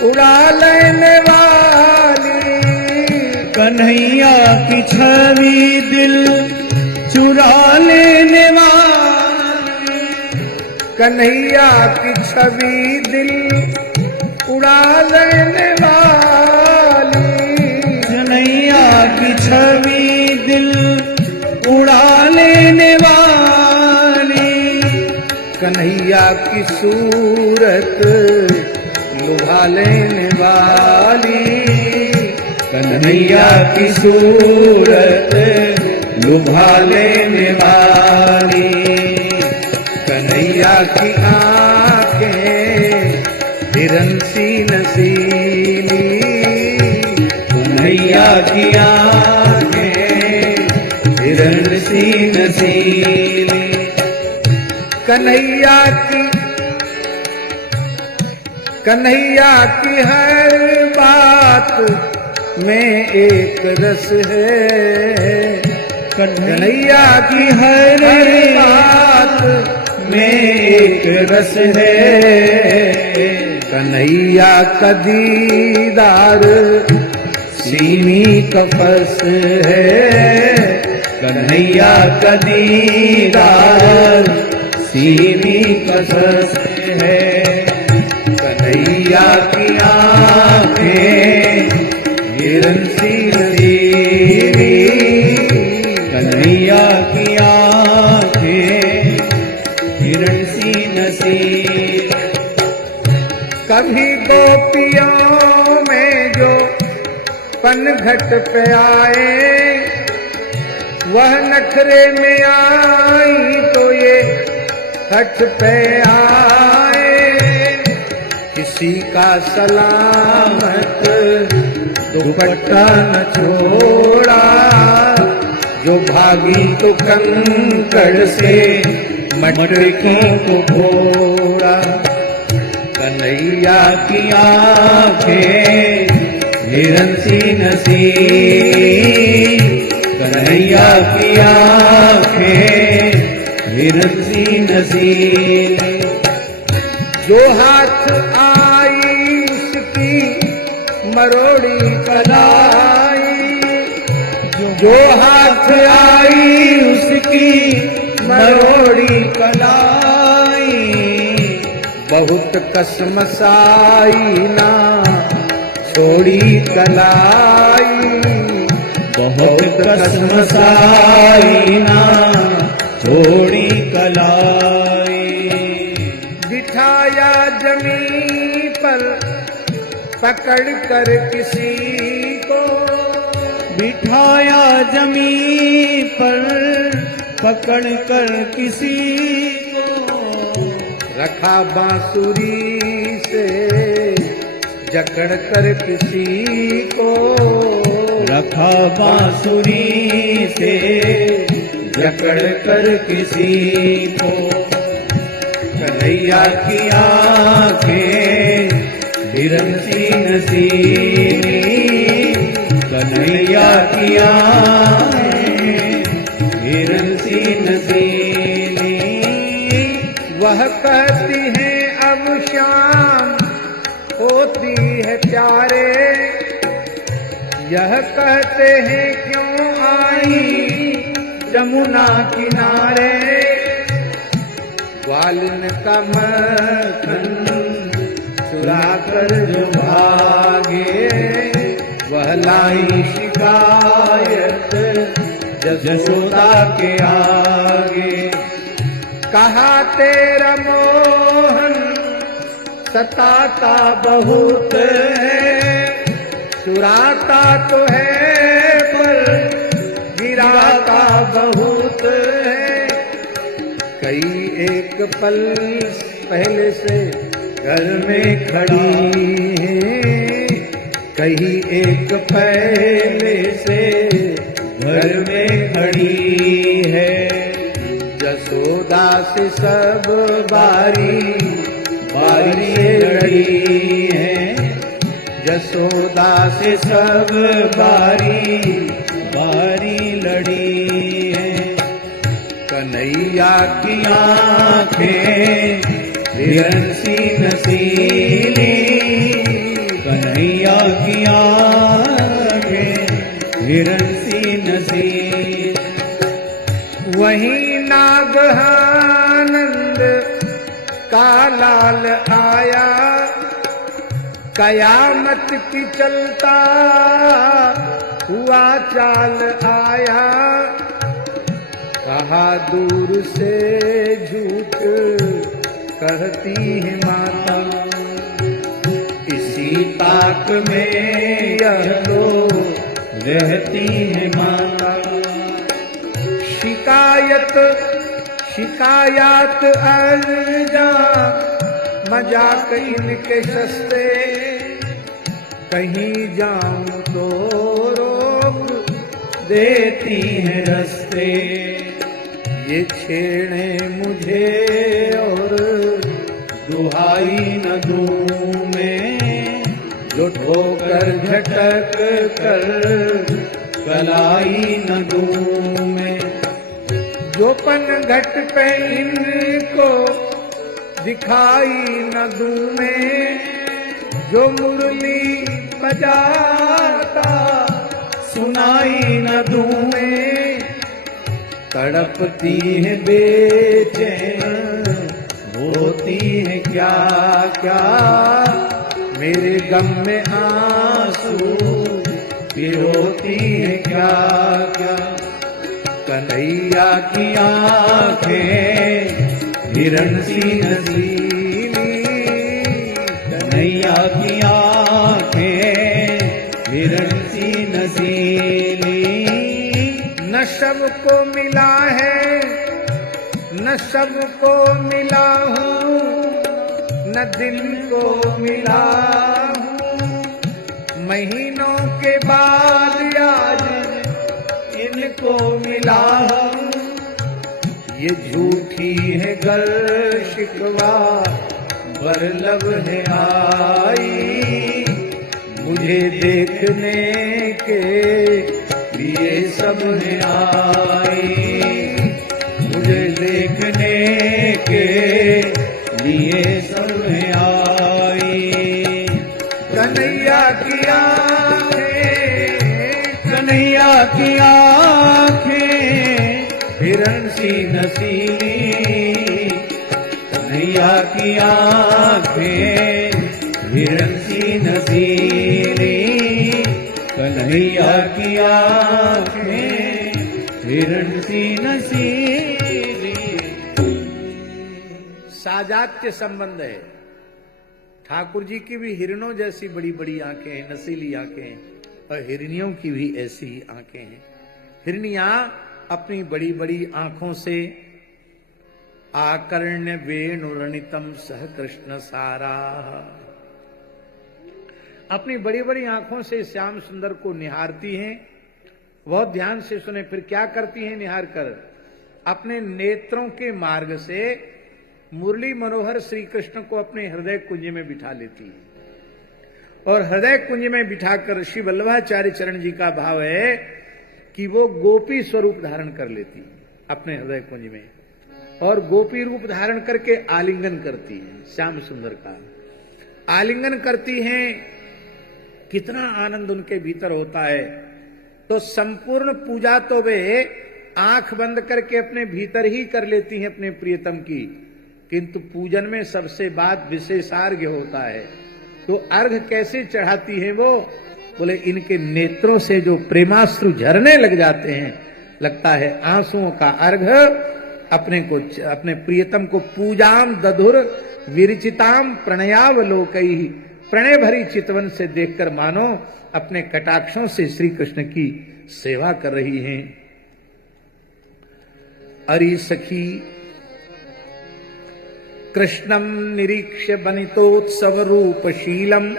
उड़ा लेने वाली, कन्हैया की छवि दिल चुरा लेने वाली, कन्हैया की छवि दिल उड़ा लेने वाली, कन्हैया की छवि दिल उड़ा लेने वाली, कन्हैया की सूरत लुभा लेने वाली, कन्हैया की सूरत लुभा लेने वाली, कन्हैया की आंखें हिरन सी नसीली, कन्हैया की आंखें हिरण सी नसीली, कन्हैया की हर बात में एक रस है, कन्हैया की हर बात में एक रस है, कन्हैया का दीदार सीमी कफस है, कन्हैया का दीदार सीमी कसस है, कन्हैया की आंखें हिरण सी नसीली, कन्हैया की आंखें हिरण सी नसीली, कभी गोपियों में जो पनघट पे आए, वह नखरे में आई तो ये हठ पे आए, किसी का सलामत दुपट्टा न छोड़ा, जो भागी तो कंकड़ से मटकों को फोड़ा, कन्हैया की आंखें हिरण सी नसीली, कन्हैया की आंखें हिरण सी नसीली, जो हाथ आई उसकी मरोड़ी कलाई, जो हाथ आई उसकी मरोड़ी कलाई, बहुत कसमसाई ना छोड़ी कलाई, बहुत कसमसाई ना छोड़ी कलाई, बिठाया जमीन पर पकड़ कर किसी को, बिठाया जमीन पर पकड़ कर किसी को, रखा बांसुरी से जकड़ कर किसी को, रखा बांसुरी से जकड़ कर किसी को, कन्हैया की आंखें हिरण सी नसीली, कन्हैया की आंखें हिरण सी नसीली, वह कहती है अब शाम होती है प्यारे, यह कहते हैं क्यों आई जमुना किनारे, ग्वालिन का मक्खन चुरा कर जो भागे, वह लाई शिकायत जसोदा के आगे, कहा तेरा मोहन सताता बहुत है, चुराता तो है पर गिराता बहुत है, कई एक पल पहले से घर में खड़ी है, कहीं एक पहले से घर में खड़ी है, जसोदा से सब बारी बारी से लड़ी है, जसोदा से सब बारी बारी लड़ी है, कन्हैया की की आंखें हिरण सी नसीली, कन्हैया की आंखें हिरण सी नसीली, वही नागहानंद का लाल आया, कयामत की चलता हुआ चाल आया, कहा दूर से झूठ कहती है माता, इसी पार मजाक में यह तो रहती है माता। शिकायत अर्जा मजाक इनके सस्ते, कहीं जाऊं तो रोक देती है रस्ते। ये छेड़े मुझे और दुहाई न दूं मैं, जो ठोकर झटक कर कलाई न दूं मैं। जो पन घट पे इनको दिखाई न दूं मैं, जो मुरली बजाता सुनाई न दूं मैं। तड़पती है बेचैन होती है क्या क्या, मेरे गम में आंसू पिरोती है क्या क्या। कन्हैया की आंखें हिरण सी नसीली, कन्हैया की आंखें हिरण सी नसीली। न सबको मिला है न सबको मिला हूँ, न दिल को मिला हूँ। महीनों के बाद आज इनको मिला हूँ। ये झूठी है गर शिकवा बरलब है आई, मुझे देखने के लिए सब ने आई, मुझे देखने के लिए सब ने आई। कन्हैया की आंखें कन्हैया की आंखें हिरण सी नसीली, कन्हैया की आंखें हिरण सी नसीली, कन्हैया की आंखें हिरण सी नसीली। साजात्य संबंध है। ठाकुर जी की भी हिरणों जैसी बड़ी बड़ी आंखें हैं, नसीली आंखें हैं, और हिरनियों की भी ऐसी आंखें हैं। हिरनियां अपनी बड़ी बड़ी आंखों से आकर्ण्य वेणुरणितम सह कृष्ण सारा, अपनी बड़ी बड़ी आंखों से श्याम सुंदर को निहारती हैं। बहुत ध्यान से सुने, फिर क्या करती हैं निहार कर? अपने नेत्रों के मार्ग से मुरली मनोहर श्री कृष्ण को अपने हृदय कुंज में बिठा लेती है। और हृदय कुंज में बिठाकर श्री वल्लभाचार्य चरण जी का भाव है कि वो गोपी स्वरूप धारण कर लेती है अपने हृदय कुंज में, और गोपी रूप धारण करके आलिंगन करती है श्याम सुंदर का। आलिंगन करती हैं, कितना आनंद उनके भीतर होता है। तो संपूर्ण पूजा तो वे आंख बंद करके अपने भीतर ही कर लेती हैं अपने प्रियतम की, किंतु पूजन में सबसे बात विशेषार्घ्य होता है। तो अर्घ कैसे चढ़ाती है वो? बोले इनके नेत्रों से जो प्रेमाश्रु झरने लग जाते हैं, लगता है आंसुओं का अर्घ अपने प्रियतम को पूजाम दधुर विरचिताम प्रणयावलोकई, प्रणय भरी चितवन से देखकर मानो अपने कटाक्षों से श्री कृष्ण की सेवा कर रही हैं। अरि सखी कृष्णं निरीक्ष्य बनितोत्सव रूपशीलम,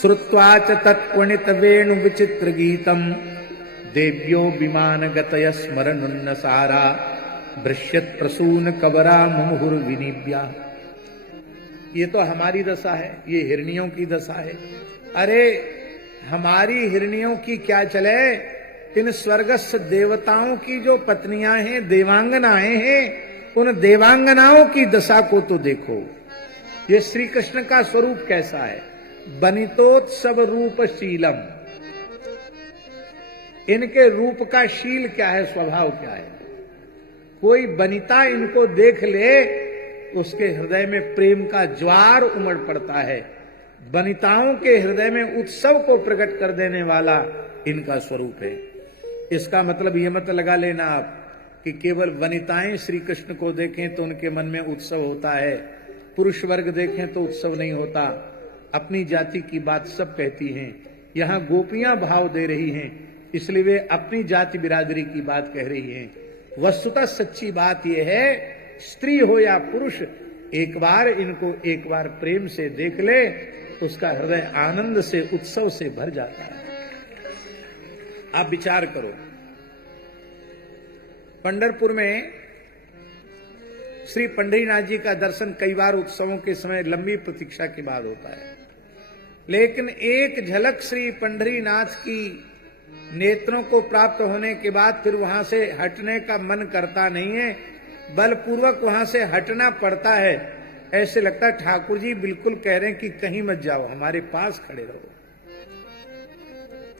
श्रुत्वा च तत्पुणित वेणु विचित्र गीतम, देव्यो विमान गतय स्मरनुन्न सारा, दृश्यत प्रसून कबरा मुहुर्विनिव्या। ये तो हमारी दशा है, ये हिरनियों की दशा है। अरे हमारी हिरनियों की क्या चले, इन स्वर्गस्थ देवताओं की जो पत्नियां हैं, देवांगनाएं हैं, उन देवांगनाओं की दशा को तो देखो। ये श्री कृष्ण का स्वरूप कैसा है? बनितोत्सव रूपशीलम, इनके रूप का शील क्या है, स्वभाव क्या है? कोई बनिता इनको देख ले, उसके हृदय में प्रेम का ज्वार उमड़ पड़ता है। बनिताओं के हृदय में उत्सव को प्रकट कर देने वाला इनका स्वरूप है। इसका मतलब ये मत लगा लेना आप कि केवल वनिताएं श्री कृष्ण को देखें तो उनके मन में उत्सव होता है, पुरुष वर्ग देखें तो उत्सव नहीं होता। अपनी जाति की बात सब कहती हैं। यहाँ गोपियां भाव दे रही हैं, इसलिए वे अपनी जाति बिरादरी की बात कह रही हैं। वस्तुतः सच्ची बात यह है, स्त्री हो या पुरुष, एक बार इनको एक बार प्रेम से देख ले, उसका हृदय आनंद से, उत्सव से भर जाता है। आप विचार करो, पंढरपुर में श्री पंढरीनाथ जी का दर्शन कई बार उत्सवों के समय लंबी प्रतीक्षा के बाद होता है, लेकिन एक झलक श्री पंढरीनाथ की नेत्रों को प्राप्त होने के बाद फिर वहां से हटने का मन करता नहीं है, बलपूर्वक वहां से हटना पड़ता है। ऐसे लगता है ठाकुर जी बिल्कुल कह रहे हैं कि कहीं मत जाओ, हमारे पास खड़े रहो।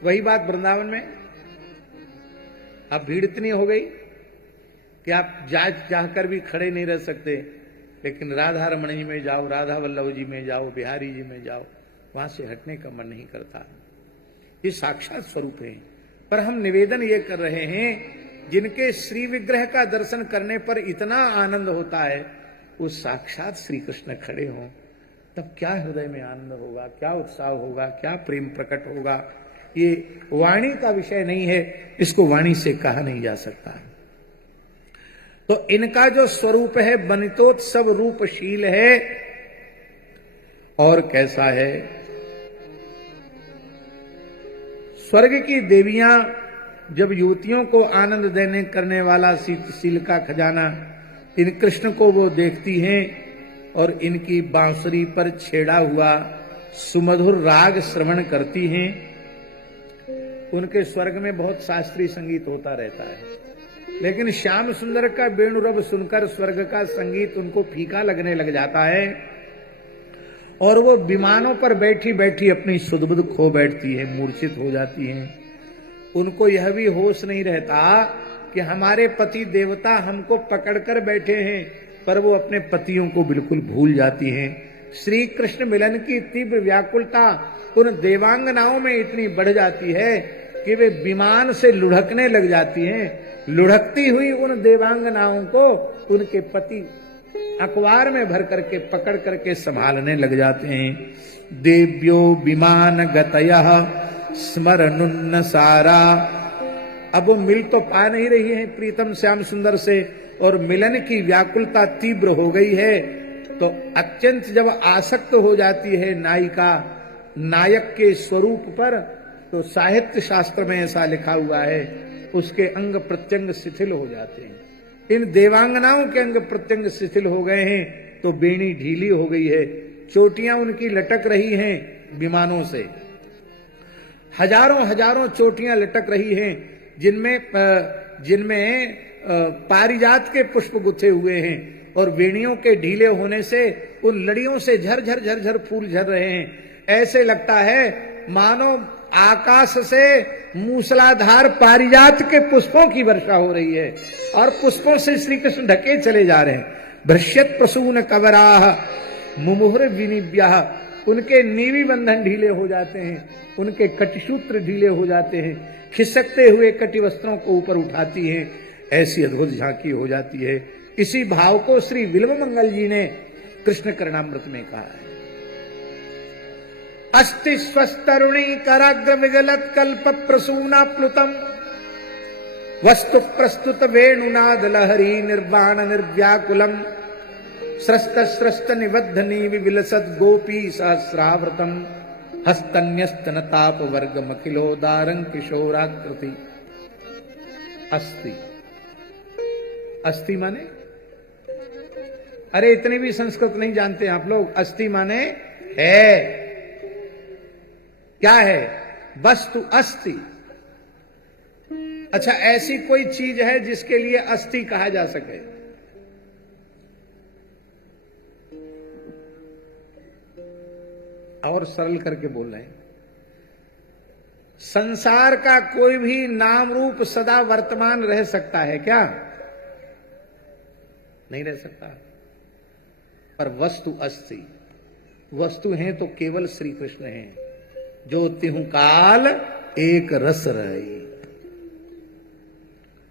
वही बात वृंदावन में, अब भीड़ इतनी हो गई कि आप जाकर भी खड़े नहीं रह सकते, लेकिन राधा रमण जी में जाओ, राधा वल्लभ जी में जाओ, बिहारी जी में जाओ, वहां से हटने का मन नहीं करता। ये साक्षात स्वरूप है। पर हम निवेदन ये कर रहे हैं, जिनके श्री विग्रह का दर्शन करने पर इतना आनंद होता है, वो साक्षात श्री कृष्ण खड़े हों, तब क्या हृदय में आनंद होगा, क्या उत्साह होगा, क्या प्रेम प्रकट होगा। ये वाणी का विषय नहीं है, इसको वाणी से कहा नहीं जा सकता। तो इनका जो स्वरूप है बनितोत्सव रूपशील है। और कैसा है, स्वर्ग की देवियां जब युवतियों को आनंद देने करने वाला शील का खजाना इन कृष्ण को वो देखती हैं और इनकी बांसुरी पर छेड़ा हुआ सुमधुर राग श्रवण करती हैं। उनके स्वर्ग में बहुत शास्त्रीय संगीत होता रहता है, लेकिन श्याम सुंदर का वेणुरव सुनकर स्वर्ग का संगीत उनको फीका लगने लग जाता है और वो विमानों पर बैठी बैठी अपनी सुध-बुध खो बैठती है, मूर्छित हो जाती हैं। उनको यह भी होश नहीं रहता कि हमारे पति देवता हमको पकड़कर बैठे हैं, पर वो अपने पतियों को बिल्कुल भूल जाती हैं। श्री कृष्ण मिलन की तीव्र व्याकुलता उन देवांगनाओं में इतनी बढ़ जाती है कि वे विमान से लुढ़कने लग जाती हैं। लुढ़कती हुई उन देवांगनाओं को उनके पति अखबार में भर करके पकड़ करके संभालने लग जाते हैं। देव्यो विमान गतयः स्मरनुन्न सारा। अब वो मिल तो पा नहीं रही है प्रीतम श्याम सुंदर से, और मिलन की व्याकुलता तीव्र हो गई है, तो अत्यंत जब आसक्त हो जाती है नायिका नायक के स्वरूप पर, तो साहित्य शास्त्र में ऐसा लिखा हुआ है, उसके अंग प्रत्यंग शिथिल हो जाते हैं। इन देवांगनाओं के अंग प्रत्यंग शिथिल हो गए हैं, तो बेणी ढीली हो गई है, चोटियां उनकी लटक रही हैं विमानों से, हजारों हजारों चोटियां लटक रही हैं, जिनमें पारिजात के पुष्प गुथे हुए हैं, और वेणियों के ढीले होने से उन लड़ियों से झरझर झरझर फूल झर रहे हैं। ऐसे लगता है मानो आकाश से मूसलाधार पारिजात के पुष्पों की वर्षा हो रही है, और पुष्पों से श्री कृष्ण ढके चले जा रहे हैं। भृश्यत प्रसून कवराह मुमुहुर विनिव्याह। उनके नीवी बंधन ढीले हो जाते हैं, उनके कटिसूत्र ढीले हो जाते हैं, खिसकते हुए कटि वस्त्रों को ऊपर उठाती हैं। ऐसी अद्भुत झांकी हो जाती है। इसी भाव को श्री विल्व मंगल जी ने कृष्ण करणामृत में कहा है। अस्ति स्वस्तरुणी कराग्र विगलत कल्प प्रसूना प्लुतम वस्तु प्रस्तुत वेणुनाद लहरी निर्वाण निर्व्याकुलम स्रस्त स्रस्त निबद्धनी विविलसद गोपी सहस्रावृतम हस्तन्यस्तन ताप वर्ग मखिलोदारं किशोराकृति। अस्ति, अस्ति माने, अरे इतनी भी संस्कृत नहीं जानते आप लोग। अस्ति माने है, क्या है? वस्तु अस्ति। अच्छा, ऐसी कोई चीज है जिसके लिए अस्ति कहा जा सके? और सरल करके बोल रहे हैं, संसार का कोई भी नाम रूप सदा वर्तमान रह सकता है क्या? नहीं रह सकता। पर वस्तु अस्ति, वस्तु है तो केवल श्री कृष्ण है। जो तिहु काल एक रस रही।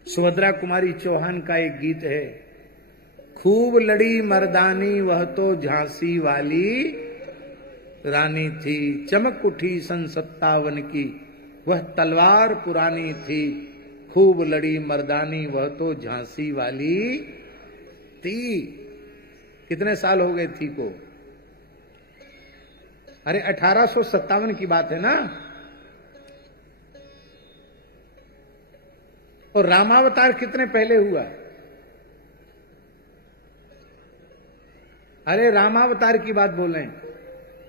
सुभद्रा कुमारी चौहान का एक गीत है, खूब लड़ी मर्दानी वह तो झांसी वाली, रानी थी, चमक उठी सन 57 की, वह तलवार पुरानी थी, खूब लड़ी मर्दानी वह तो झांसी वाली थी। कितने साल हो गए थी को? अरे 1857 की बात है ना। और रामावतार कितने पहले हुआ? अरे रामावतार की बात बोल रहे हैं,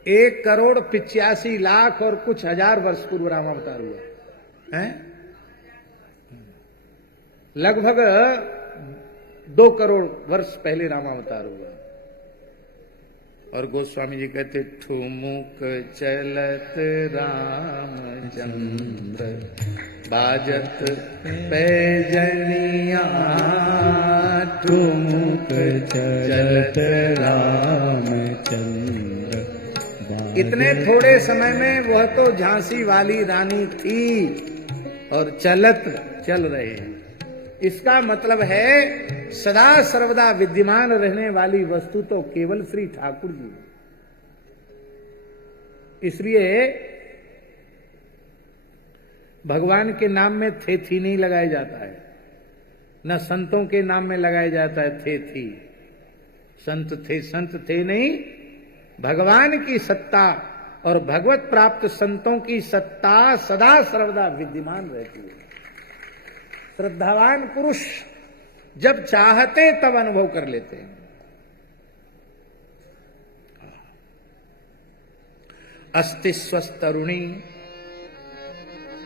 1,85,00,000 और कुछ हजार वर्ष पूर्व रामावतार हुआ है। लगभग 2 करोड़ वर्ष पहले रामावतार हुआ। और गोस्वामी जी कहते ठुमुक चलत रामचंद्र बाजत पैजनिया, ठुमुक चलत रामचंद्र। इतने थोड़े समय में वह तो झांसी वाली रानी थी और चलत चल रहे हैं। इसका मतलब है सदा सर्वदा विद्यमान रहने वाली वस्तु तो केवल श्री ठाकुर जी। इसलिए भगवान के नाम में थे थी नहीं लगाया जाता है, न संतों के नाम में लगाया जाता है थे थी। संत थे नहीं, भगवान की सत्ता और भगवत प्राप्त संतों की सत्ता सदा सर्वदा विद्यमान रहती है। श्रद्धावान पुरुष जब चाहते तब अनुभव कर लेते हैं। अस्ति स्वस्थरुणी,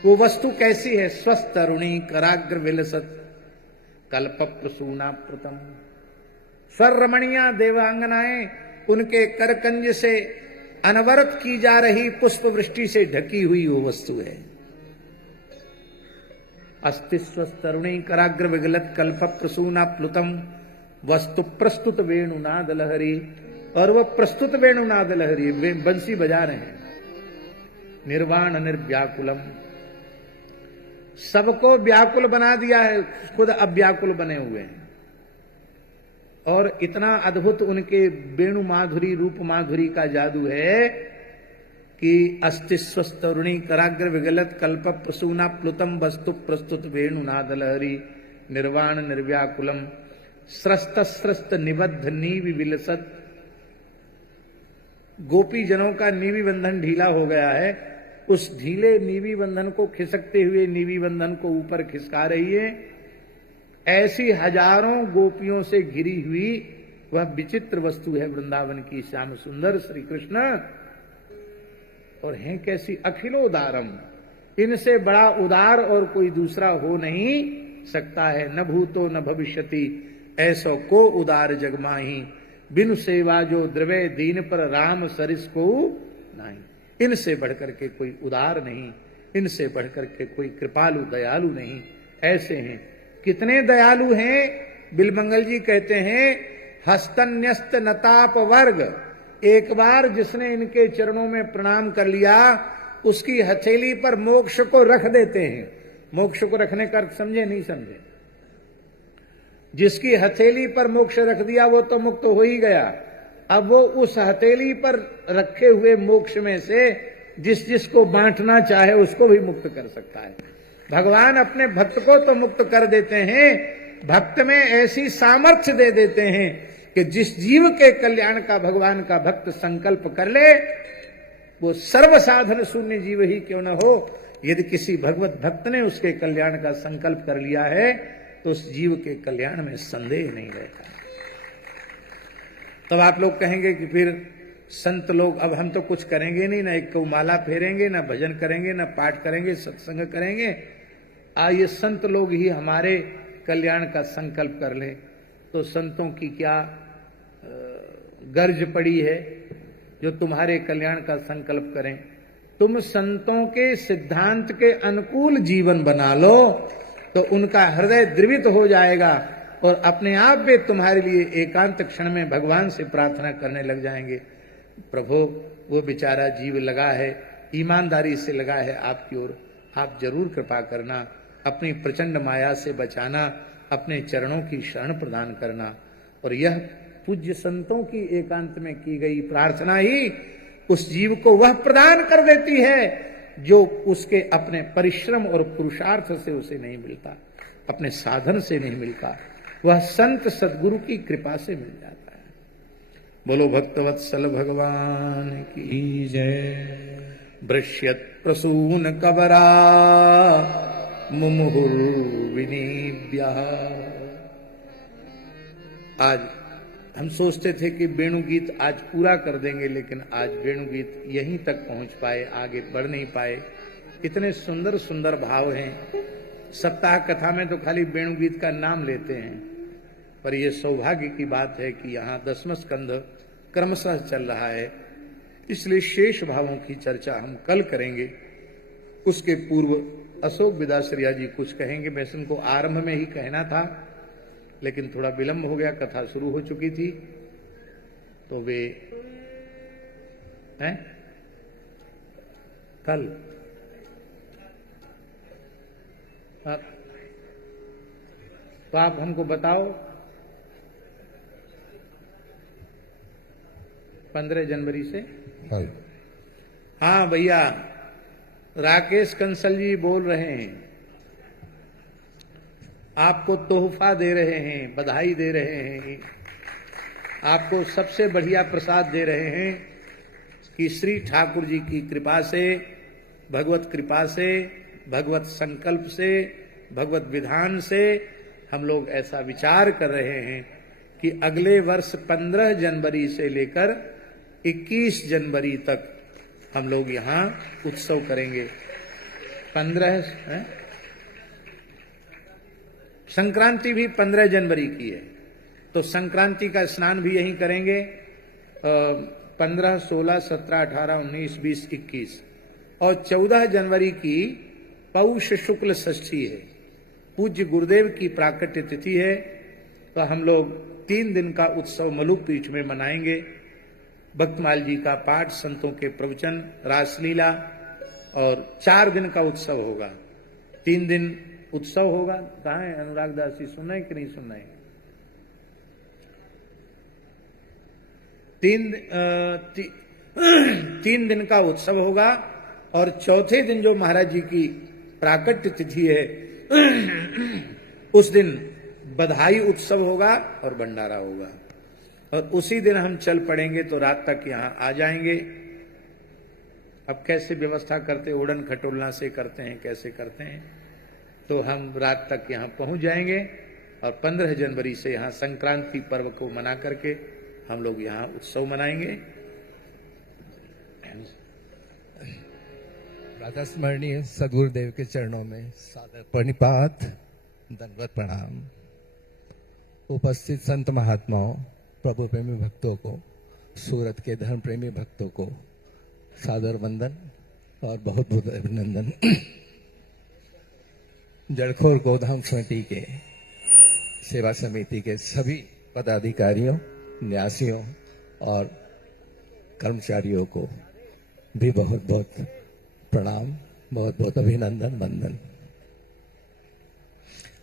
वो वस्तु कैसी है? स्वस्थरुणी कराग्र विलसत कल्प प्रसूना प्रतम। स्वर्रमणिया देवांगनाएं उनके करकंज से अनवरत की जा रही पुष्प वृष्टि से ढकी हुई वो वस्तु है। अस्तिस्व तरुणी कराग्र विगलत कल्प प्रसूना प्लुतम वस्तु प्रस्तुत वेणुनाद लहरी। और वह प्रस्तुत वेणुनाद लहरी, बंसी बजा रहे हैं। निर्वाण निर्व्याकुलम, सबको व्याकुल बना दिया है, खुद अब व्याकुल बने हुए हैं। और इतना अद्भुत उनके वेणु माधुरी रूप माधुरी का जादू है कि अस्तिस्व तरुणी कराग्र विगलत कल्प प्रसूना प्लुतम वस्तु प्रस्तुत वेणुनाद लहरी। निर्वाण निर्व्याकुलम स्रस्त स्रस्त निबद्ध नीवि विलसत। गोपी जनों का नीवि बंधन ढीला हो गया है, उस ढीले नीवि बंधन को खिसकते हुए नीवि बंधन को ऊपर खिसका रही है। ऐसी हजारों गोपियों से घिरी हुई वह विचित्र वस्तु है वृंदावन की श्याम सुंदर श्री कृष्ण। और हैं कैसी? अखिलोदारम, इनसे बड़ा उदार और कोई दूसरा हो नहीं सकता है। न भूतो न भविष्यति ऐसो को उदार जगमाही। बिनु सेवा जो द्रवे दीन पर राम सरिस को नहीं। इनसे बढ़कर के कोई उदार नहीं, इनसे बढ़कर के कोई कृपालु दयालु नहीं। ऐसे हैं। कितने दयालु हैं? बिलमंगल जी कहते हैं हस्तन्यस्त नताप वर्ग। एक बार जिसने इनके चरणों में प्रणाम कर लिया उसकी हथेली पर मोक्ष को रख देते हैं। मोक्ष को रखने का अर्थ समझे नहीं समझे? जिसकी हथेली पर मोक्ष रख दिया वो तो मुक्त हो ही गया। अब वो उस हथेली पर रखे हुए मोक्ष में से जिस जिसको बांटना चाहे उसको भी मुक्त कर सकता है। भगवान अपने भक्त को तो मुक्त कर देते हैं, भक्त में ऐसी सामर्थ्य दे देते हैं कि जिस जीव के कल्याण का भगवान का भक्त संकल्प कर ले, वो सर्व साधन शून्य जीव ही क्यों न हो, यदि किसी भगवत भक्त ने उसके कल्याण का संकल्प कर लिया है तो उस जीव के कल्याण में संदेह नहीं रहता। तब आप लोग कहेंगे कि फिर संत लोग, अब हम तो कुछ करेंगे नहीं, ना एक को माला फेरेंगे, ना भजन करेंगे, ना पाठ करेंगे, सत्संग करेंगे। ये संत लोग ही हमारे कल्याण का संकल्प कर लें तो संतों की क्या गर्ज पड़ी है जो तुम्हारे कल्याण का संकल्प करें। तुम संतों के सिद्धांत के अनुकूल जीवन बना लो तो उनका हृदय द्रवित हो जाएगा और अपने आप वे तुम्हारे लिए एकांत क्षण में भगवान से प्रार्थना करने लग जाएंगे। प्रभु, वो बेचारा जीव लगा है, ईमानदारी से लगा है आपकी ओर, आप जरूर कृपा करना, अपनी प्रचंड माया से बचाना, अपने चरणों की शरण प्रदान करना। और यह पूज्य संतों की एकांत में की गई प्रार्थना ही उस जीव को वह प्रदान कर देती है जो उसके अपने परिश्रम और पुरुषार्थ से उसे नहीं मिलता, अपने साधन से नहीं मिलता, वह संत सदगुरु की कृपा से मिल जाता है। बोलो भक्तवत्सल भगवान की जय। भृश्यत प्रसून कबरा मुमुहुर्विनीभ्य। आज हम सोचते थे कि वेणुगीत आज पूरा कर देंगे, लेकिन आज वेणुगीत यहीं तक पहुंच पाए, आगे बढ़ नहीं पाए। इतने सुंदर सुंदर भाव हैं। सप्ताह कथा में तो खाली वेणुगीत का नाम लेते हैं, पर यह सौभाग्य की बात है कि यहाँ 10वां स्कंध क्रमशः चल रहा है, इसलिए शेष भावों की चर्चा हम कल करेंगे। उसके पूर्व अशोक विदाश्रिया जी कुछ कहेंगे। वैसे उनको आरंभ में ही कहना था, लेकिन थोड़ा विलंब हो गया, कथा शुरू हो चुकी थी, तो वे हैं कल तो आप हमको बताओ 15 जनवरी से। हाँ भैया, राकेश कंसल जी बोल रहे हैं, आपको तोहफा दे रहे हैं, बधाई दे रहे हैं, आपको सबसे बढ़िया प्रसाद दे रहे हैं कि श्री ठाकुर जी की कृपा से, भगवत कृपा से, भगवत संकल्प से, भगवत विधान से हम लोग ऐसा विचार कर रहे हैं कि अगले वर्ष 15 जनवरी से लेकर 21 जनवरी तक हम लोग यहाँ उत्सव करेंगे। 15 संक्रांति भी 15 जनवरी की है, तो संक्रांति का स्नान भी यहीं करेंगे। 15, 16, 17, 18, 19, 20, 21 और 14 जनवरी की पौष शुक्ल षष्ठी है, पूज्य गुरुदेव की प्राकट्य तिथि है। तो हम लोग 3 दिन का उत्सव मलुक पीठ में मनाएंगे। भक्तमाल जी का पाठ, संतों के प्रवचन, रासलीला और 4 दिन का उत्सव होगा। 3 दिन उत्सव होगा। कहाँ है अनुराग दास जी, सुन रहे कि नहीं सुन रहे? 3 दिन का उत्सव होगा और चौथे दिन जो महाराज जी की प्राकट्य तिथि है उस दिन बधाई उत्सव होगा और भंडारा होगा, और उसी दिन हम चल पड़ेंगे तो रात तक यहाँ आ जाएंगे। अब कैसे व्यवस्था करते, उड़न खटोलना से करते हैं, कैसे करते हैं, तो हम रात तक यहाँ पहुंच जाएंगे और 15 जनवरी से यहाँ संक्रांति पर्व को मना करके हम लोग यहाँ उत्सव मनाएंगे। राधा स्मरणीय सदगुरुदेव के चरणों में सादर प्रणिपात, दंडवत प्रणाम। उपस्थित संत महात्माओं, प्रभु प्रेमी भक्तों को, सूरत के धर्म प्रेमी भक्तों को सादर वंदन और बहुत बहुत अभिनंदन। जड़खोर गोधाम समिति के सेवा समिति के सभी पदाधिकारियों, न्यासियों और कर्मचारियों को भी बहुत बहुत प्रणाम, बहुत बहुत अभिनंदन, वंदन।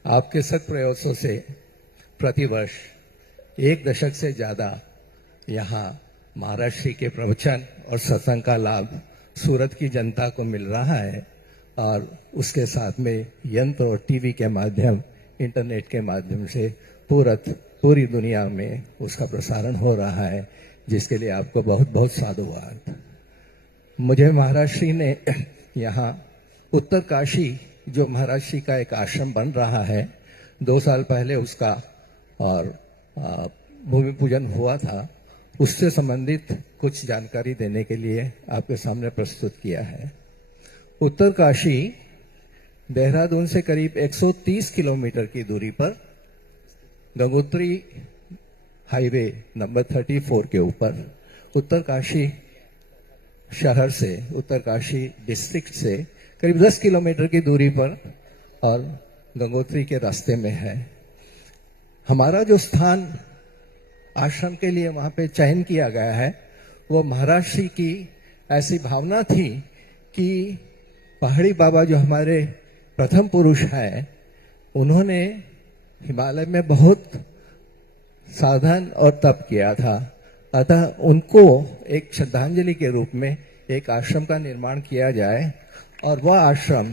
आपके सत प्रयासों से प्रतिवर्ष 1 दशक से ज्यादा यहाँ महाराष्ट्र के प्रवचन और सत्संग का लाभ सूरत की जनता को मिल रहा है, और उसके साथ में यंत्र और टीवी के माध्यम, इंटरनेट के माध्यम से पूरी दुनिया में उसका प्रसारण हो रहा है, जिसके लिए आपको बहुत बहुत साधुवाद। मुझे महाराष्ट्र ने यहाँ उत्तर काशी, जो महाराष्ट्र का एक आश्रम बन रहा है, 2 साल पहले उसका और भूमि पूजन हुआ था, उससे संबंधित कुछ जानकारी देने के लिए आपके सामने प्रस्तुत किया है। उत्तर काशी देहरादून से करीब 130 किलोमीटर की दूरी पर गंगोत्री हाईवे नंबर 34 के ऊपर उत्तर काशी शहर से, उत्तर काशी डिस्ट्रिक्ट से करीब 10 किलोमीटर की दूरी पर और गंगोत्री के रास्ते में है। हमारा जो स्थान आश्रम के लिए वहां पे चयन किया गया है, वो महाराष्ट्र की ऐसी भावना थी कि पहाड़ी बाबा जो हमारे प्रथम पुरुष हैं, उन्होंने हिमालय में बहुत साधन और तप किया था, अतः उनको एक श्रद्धांजलि के रूप में एक आश्रम का निर्माण किया जाए, और वह आश्रम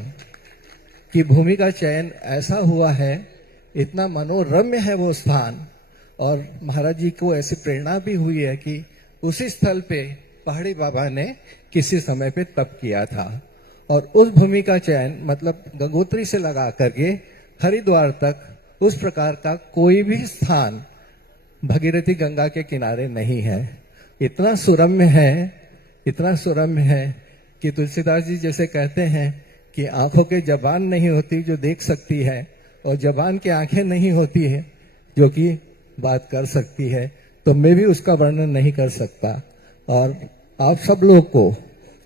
की भूमि का चयन ऐसा हुआ है, इतना मनोरम्य है वो स्थान, और महाराज जी को ऐसी प्रेरणा भी हुई है कि उसी स्थल पे पहाड़ी बाबा ने किसी समय पे तप किया था, और उस भूमि का चयन मतलब गंगोत्री से लगा करके हरिद्वार तक उस प्रकार का कोई भी स्थान भगीरथी गंगा के किनारे नहीं है। इतना सुरम्य है, इतना सुरम्य है कि तुलसीदास जी जैसे कहते हैं कि आंखों के जबान नहीं होती जो देख सकती है, और जबान की आंखें नहीं होती है जो कि बात कर सकती है, तो मैं भी उसका वर्णन नहीं कर सकता। और आप सब लोग को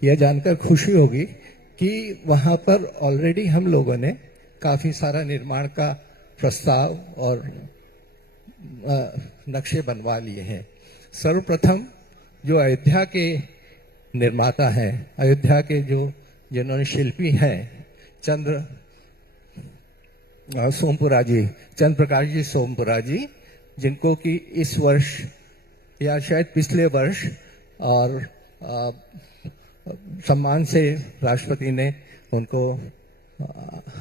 यह जानकर खुशी होगी कि वहां पर ऑलरेडी हम लोगों ने काफी सारा निर्माण का प्रस्ताव और नक्शे बनवा लिए हैं। सर्वप्रथम जो अयोध्या के निर्माता हैं, अयोध्या के जो जिन्होंने शिल्पी हैं, सोमपुरा जी, चंद्र प्रकाश जी सोमपुरा जी, जिनको कि इस वर्ष या शायद पिछले वर्ष और सम्मान से राष्ट्रपति ने उनको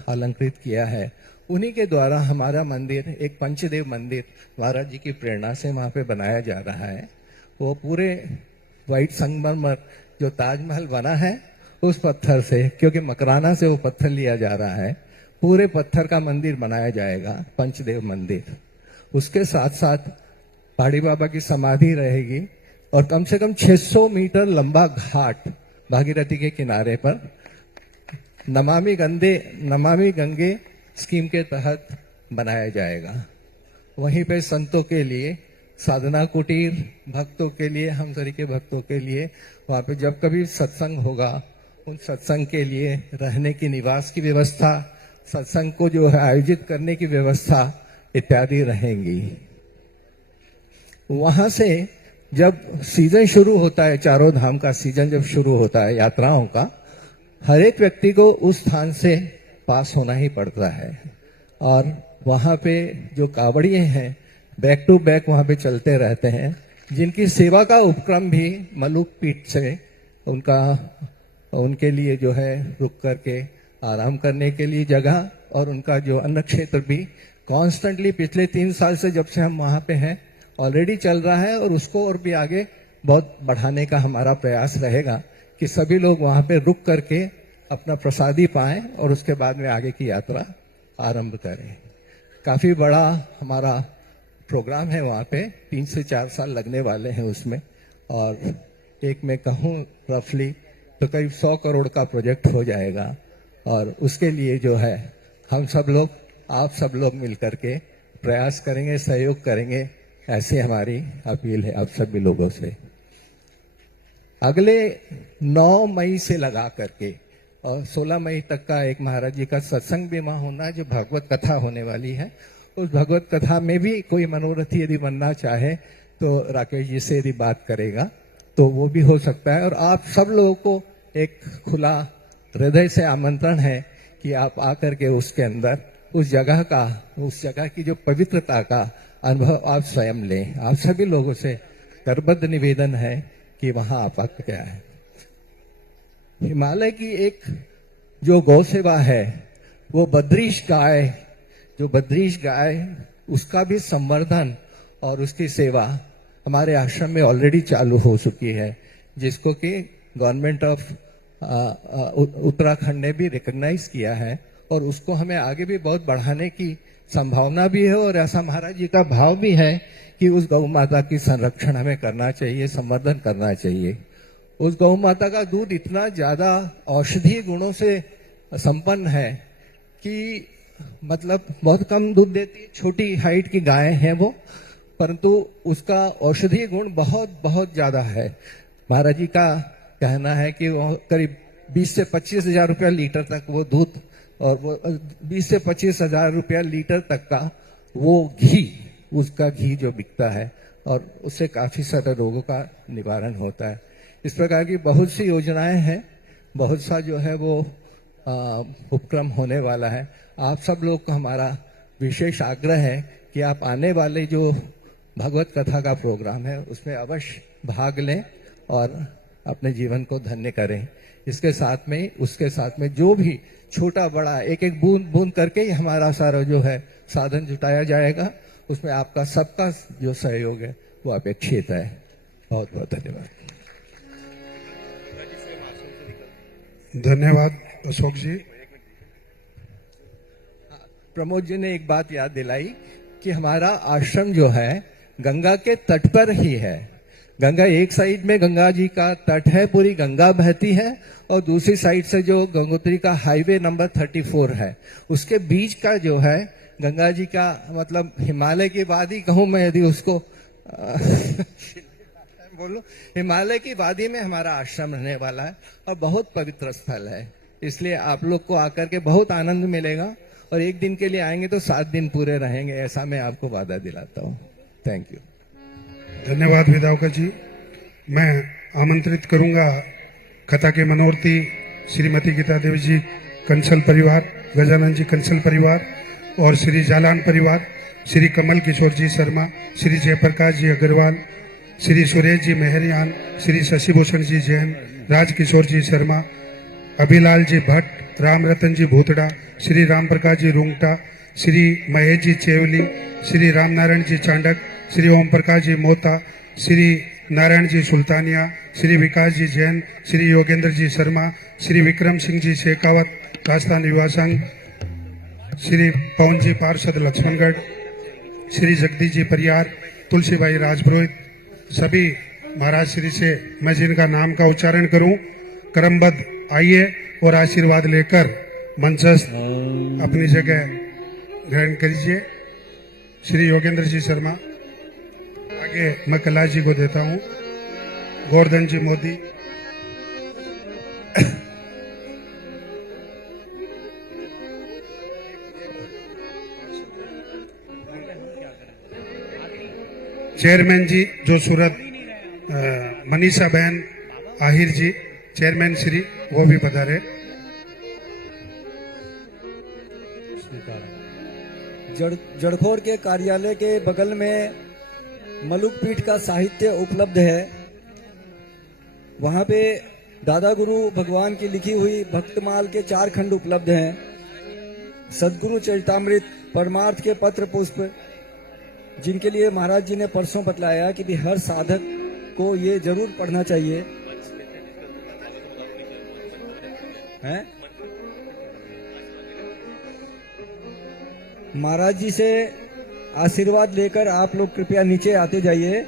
अलंकृत किया है। उन्हीं के द्वारा हमारा मंदिर, एक पंचदेव मंदिर महाराज जी की प्रेरणा से वहाँ पे बनाया जा रहा है। वो पूरे व्हाइट संगमरमर जो ताजमहल बना है उस पत्थर से, क्योंकि मकराना से वो पत्थर लिया जा रहा है, पूरे पत्थर का मंदिर बनाया जाएगा, पंचदेव मंदिर। उसके साथ साथ पहाड़ी बाबा की समाधि रहेगी, और कम से कम 600 मीटर लंबा घाट भागीरथी के किनारे पर नमामि गंगे स्कीम के तहत बनाया जाएगा। वहीं पे संतों के लिए साधना कुटीर, भक्तों के लिए, हम तरीके भक्तों के लिए वहाँ पे जब कभी सत्संग होगा, उन सत्संग के लिए रहने की, निवास की व्यवस्था, सत्संग को जो है आयोजित करने की व्यवस्था इत्यादि रहेंगी। वहां से जब सीजन शुरू होता है, चारों धाम का सीजन जब शुरू होता है यात्राओं का, हर एक व्यक्ति को उस स्थान से पास होना ही पड़ता है। और वहां पे जो कावड़िए हैं बैक टू बैक वहां पे चलते रहते हैं, जिनकी सेवा का उपक्रम भी मलुक पीठ से उनके लिए जो है रुक करके आराम करने के लिए जगह, और उनका जो अन्न क्षेत्र भी कॉन्स्टेंटली पिछले 3 साल से जब से हम वहां पे हैं ऑलरेडी चल रहा है, और उसको और भी आगे बहुत बढ़ाने का हमारा प्रयास रहेगा कि सभी लोग वहां पे रुक करके अपना प्रसादी पाएं और उसके बाद में आगे की यात्रा आरंभ करें। काफी बड़ा हमारा प्रोग्राम है वहां पे, 3 से 4 साल लगने वाले हैं उसमें, और एक मैं कहूँ रफली तो करीब 100 करोड़ का प्रोजेक्ट हो जाएगा। और उसके लिए जो है हम सब लोग, आप सब लोग मिलकर के प्रयास करेंगे, सहयोग करेंगे, ऐसी हमारी अपील है आप सभी लोगों से। अगले 9 मई से लगा करके और 16 मई तक का एक महाराज जी का सत्संग भी वहाँ होना है, जो भागवत कथा होने वाली है। उस भागवत कथा में भी कोई मनोरथी यदि बनना चाहे तो राकेश जी से यदि बात करेगा तो वो भी हो सकता है। और आप सब लोगों को एक खुला हृदय से आमंत्रण है कि आप आकर के उसके अंदर उस जगह की जो पवित्रता का अनुभव आप स्वयं लें। आप सभी लोगों से करबद्ध निवेदन है कि वहां आप आकर आए। हिमालय की एक जो गौ सेवा है, वो बद्रीश गाय उसका भी संवर्धन और उसकी सेवा हमारे आश्रम में ऑलरेडी चालू हो चुकी है, जिसको कि गवर्नमेंट ऑफ उत्तराखंड ने भी रिकॉग्नाइज किया है, और उसको हमें आगे भी बहुत बढ़ाने की संभावना भी है। और ऐसा महाराज जी का भाव भी है कि उस गौ माता की संरक्षण हमें करना चाहिए, संवर्धन करना चाहिए। उस गौ माता का दूध इतना ज्यादा औषधीय गुणों से संपन्न है कि मतलब बहुत कम दूध देती है, छोटी हाइट की गाय है वो, परंतु उसका औषधीय गुण बहुत बहुत ज्यादा है। महाराज जी का कहना है कि वो करीब 20 से 25 हजार रुपया लीटर तक वो दूध, और वो 20 से 25 हजार रुपया लीटर तक का वो घी, उसका घी जो बिकता है, और उससे काफी सारे रोगों का निवारण होता है। इस प्रकार की बहुत सी योजनाएं हैं, बहुत सा जो है वो उपक्रम होने वाला है। आप सब लोग को हमारा विशेष आग्रह है कि आप आने वाले जो भगवत कथा का प्रोग्राम है, उसमें अवश्य भाग लें और अपने जीवन को धन्य करें। इसके साथ में, उसके साथ में जो भी छोटा बड़ा एक एक बूंद बूंद करके ही हमारा सारा जो है साधन जुटाया जाएगा। उसमें आपका सबका जो सहयोग है वो अपेक्षित है। बहुत बहुत धन्यवाद। धन्यवाद अशोक जी। प्रमोद जी ने एक बात याद दिलाई कि हमारा आश्रम जो है गंगा के तट पर ही है। गंगा एक साइड में गंगा जी का तट है, पूरी गंगा बहती है, और दूसरी साइड से जो गंगोत्री का हाईवे नंबर 34 है, उसके बीच का जो है गंगा जी का मतलब हिमालय की वादी कहूं मैं, यदि उसको बोलो, हिमालय की वादी में हमारा आश्रम रहने वाला है और बहुत पवित्र स्थल है। इसलिए आप लोग को आकर के बहुत आनंद मिलेगा, और एक दिन के लिए आएंगे तो 7 दिन पूरे रहेंगे, ऐसा मैं आपको वादा दिलाता हूँ। Thank you. धन्यवाद विदावकर जी। मैं आमंत्रित करूंगा कथा के मनोरथी श्रीमती गीता देवी जी कंसल परिवार, गजानन जी कंसल परिवार और श्री जालान परिवार, श्री कमल किशोर जी शर्मा, श्री जयप्रकाश जी अग्रवाल, श्री सुरेश जी मेहरियान, श्री शशिभूषण जी जैन, राजकिशोर जी शर्मा, अभिलाल जी भट्ट, राम रतन जी भूतड़ा, श्री राम प्रकाश जी रुंगटा, श्री महेश जी चेवली, श्री राम नारायण जी चांडक, श्री ओम प्रकाश जी मोता, श्री नारायण जी सुल्तानिया, श्री विकास जी जैन, श्री योगेंद्र जी शर्मा, श्री विक्रम सिंह जी शेखावत, राजस्थान युवा संघ, श्री पवन जी पार्षद लक्ष्मणगढ़, श्री जगदीश जी परियार, तुलसीबाई राजपुरोहित, सभी महाराज श्री से मैं जिनका नाम का उच्चारण करूं, क्रमबद्ध आइए और आशीर्वाद लेकर मंचस्थ अपनी जगह ग्रहण कीजिए। श्री योगेंद्र जी शर्मा, आगे मैं कैलाश जी को देता हूं, गोवर्धन जी मोदी, चेयरमैन जी जो सूरत, मनीषा बहन आहिर जी चेयरमैन श्री, वो भी पधारे। जड़खोर के कार्यालय के बगल में मलुक पीठ का साहित्य उपलब्ध है। वहां पे दादा गुरु भगवान की लिखी हुई भक्तमाल के 4 खंड उपलब्ध हैं। सदगुरु चरितामृत, परमार्थ के पत्र पुष्प, जिनके लिए महाराज जी ने परसों बतलाया कि भी हर साधक को ये जरूर पढ़ना चाहिए है। महाराज जी से आशीर्वाद लेकर आप लोग कृपया नीचे आते जाइए।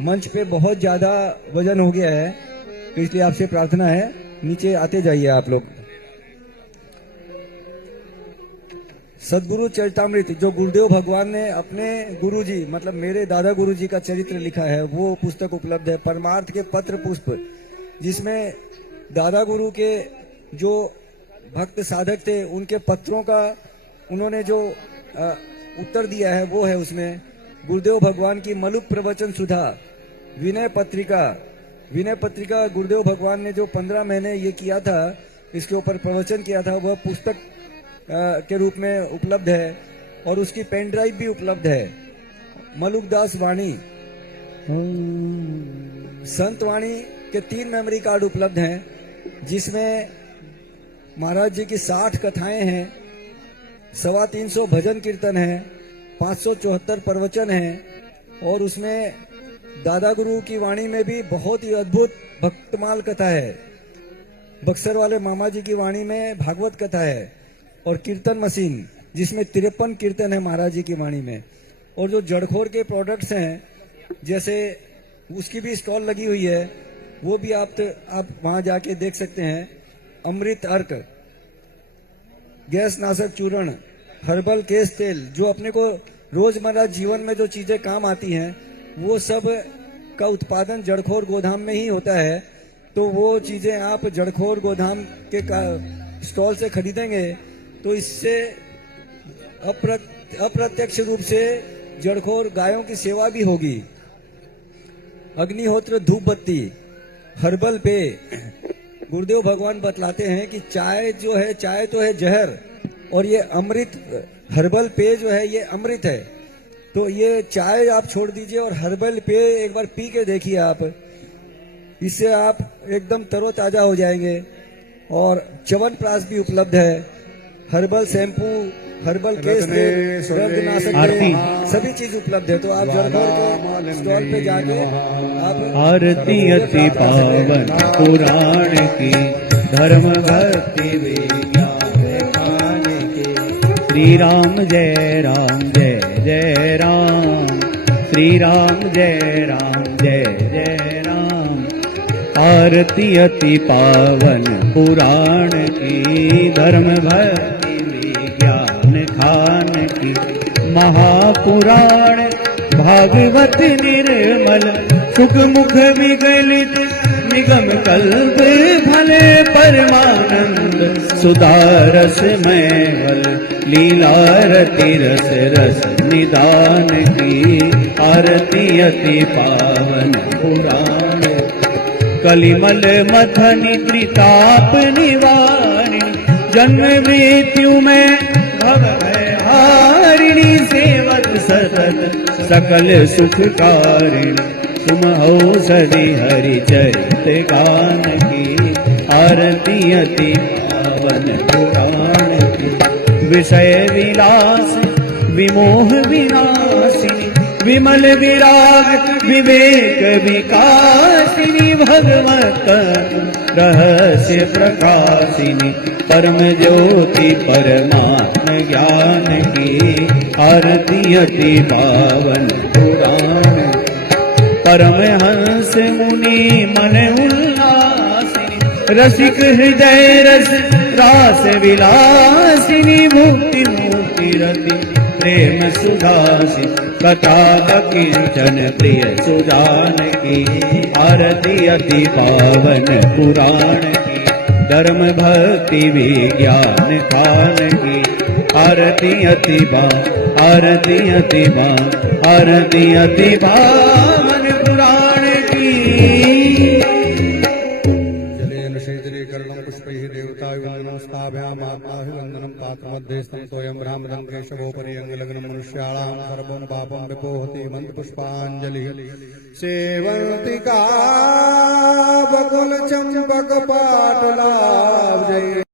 मंच पे बहुत ज्यादा वजन हो गया है, तो इसलिए आपसे प्रार्थना है नीचे आते जाइए आप लोग। सदगुरु चरितामृत जो गुरुदेव भगवान ने अपने गुरुजी मतलब मेरे दादा गुरुजी का चरित्र लिखा है, वो पुस्तक उपलब्ध है। परमार्थ के पत्र पुष्प, जिसमें दादा गुरु के जो भक्त साधक थे उनके पत्रों का उन्होंने जो उत्तर दिया है वो है उसमें। गुरुदेव भगवान की मलुक प्रवचन सुधा, विनय पत्रिका गुरुदेव भगवान ने जो 15 महीने ये किया था, इसके ऊपर प्रवचन किया था, वह पुस्तक के रूप में उपलब्ध है। और उसकी पेन ड्राइव भी उपलब्ध है। मलुकदास वाणी, संत वाणी के 3 मेमोरी कार्ड उपलब्ध हैं, जिसमें महाराज जी की 60 कथाएं हैं, 325 भजन कीर्तन है, 574 प्रवचन है, और उसमें दादा गुरु की वाणी में भी बहुत ही अद्भुत भक्तमाल कथा है। बक्सर वाले मामा जी की वाणी में भागवत कथा है, और कीर्तन मशीन जिसमें 53 कीर्तन है महाराज जी की वाणी में। और जो जड़खोर के प्रोडक्ट्स हैं, जैसे उसकी भी स्टॉल लगी हुई है, वो भी आप वहां जाके देख सकते हैं। अमृत अर्क, गैस नाशक चूर्ण, हर्बल केश तेल, जो अपने को रोजमर्रा जीवन में जो चीजें काम आती हैं, वो सब का उत्पादन जड़खोर गोधाम में ही होता है। तो वो चीजें आप जड़खोर गोधाम के स्टॉल से खरीदेंगे तो इससे अप्रत्यक्ष रूप से जड़खोर गायों की सेवा भी होगी। अग्निहोत्र धूप बत्ती, हर्बल पेय, गुरुदेव भगवान बतलाते हैं कि चाय जो है, चाय तो है जहर, और ये अमृत, हर्बल पेय जो है ये अमृत है। तो ये चाय आप छोड़ दीजिए और हर्बल पेय एक बार पी के देखिए आप, इससे आप एकदम तरोताजा हो जाएंगे। और च्यवनप्राश भी उपलब्ध है, हर्बल शैम्पू, हर्बल केस तेल, दर्दनाशक तेल, सभी चीज उपलब्ध है। तो आप जरगोर के स्टॉल पे जाके आप आरती अति पावन पुराण की, धर्म भक्ति विज्ञान खाने के। श्री राम जय राम जय जय राम, श्री राम जय राम जय जय राम। आरती अति पावन पुराण की, धर्म भक्ति विज्ञान खान की। महापुराण भागवत निर्मल, सुख मुख विगलित निगम कल्प भले। परमानंद सुधारस मैवल, लीलारति रस रस निदान की। आरती अति पावन पुराण, कलिमल मथनि त्रिताप निवारिणी। जन्म मृत्यु में भव हारिणी, सेवक सतत सकल सुखकारिणी। तुम औषधि हरि चरित गान की। आरती अति पावन पुराण की। विषय विलास विमोह विनाशिनी, विमल विराग विवेक विकासिनी। भगवत रहस्य प्रकाशिनी, परम ज्योति परमात्म ज्ञान की। आरती अति पावन पुराण, परमहंस मुनि मन उल्लासिनी। रसिक हृदय रस रास विलासिनी। मुक्ति मूर्ति रति प्रेम सुधासी, कथा कीर्तन प्रिय सुजान की। आरती अति पावन पुराण की, धर्म भक्ति विज्ञान खान की। आरती अति आरती अति आरती अति पावन पुराण की। जलेन शैजरीकरणं पुष्पैः देवताभिवन्दनं स्थाभ्यामात्माभिवन्दनं पात्रमध्ये तोयं ब्राह्मणं केशवोपरि अङ्गलग्नं मनुष्याणां सर्वं पापं विपोहति मन्त्रपुष्पाञ्जलिः। सेवन्तिका बकुल चम्पक पाटलाभ जय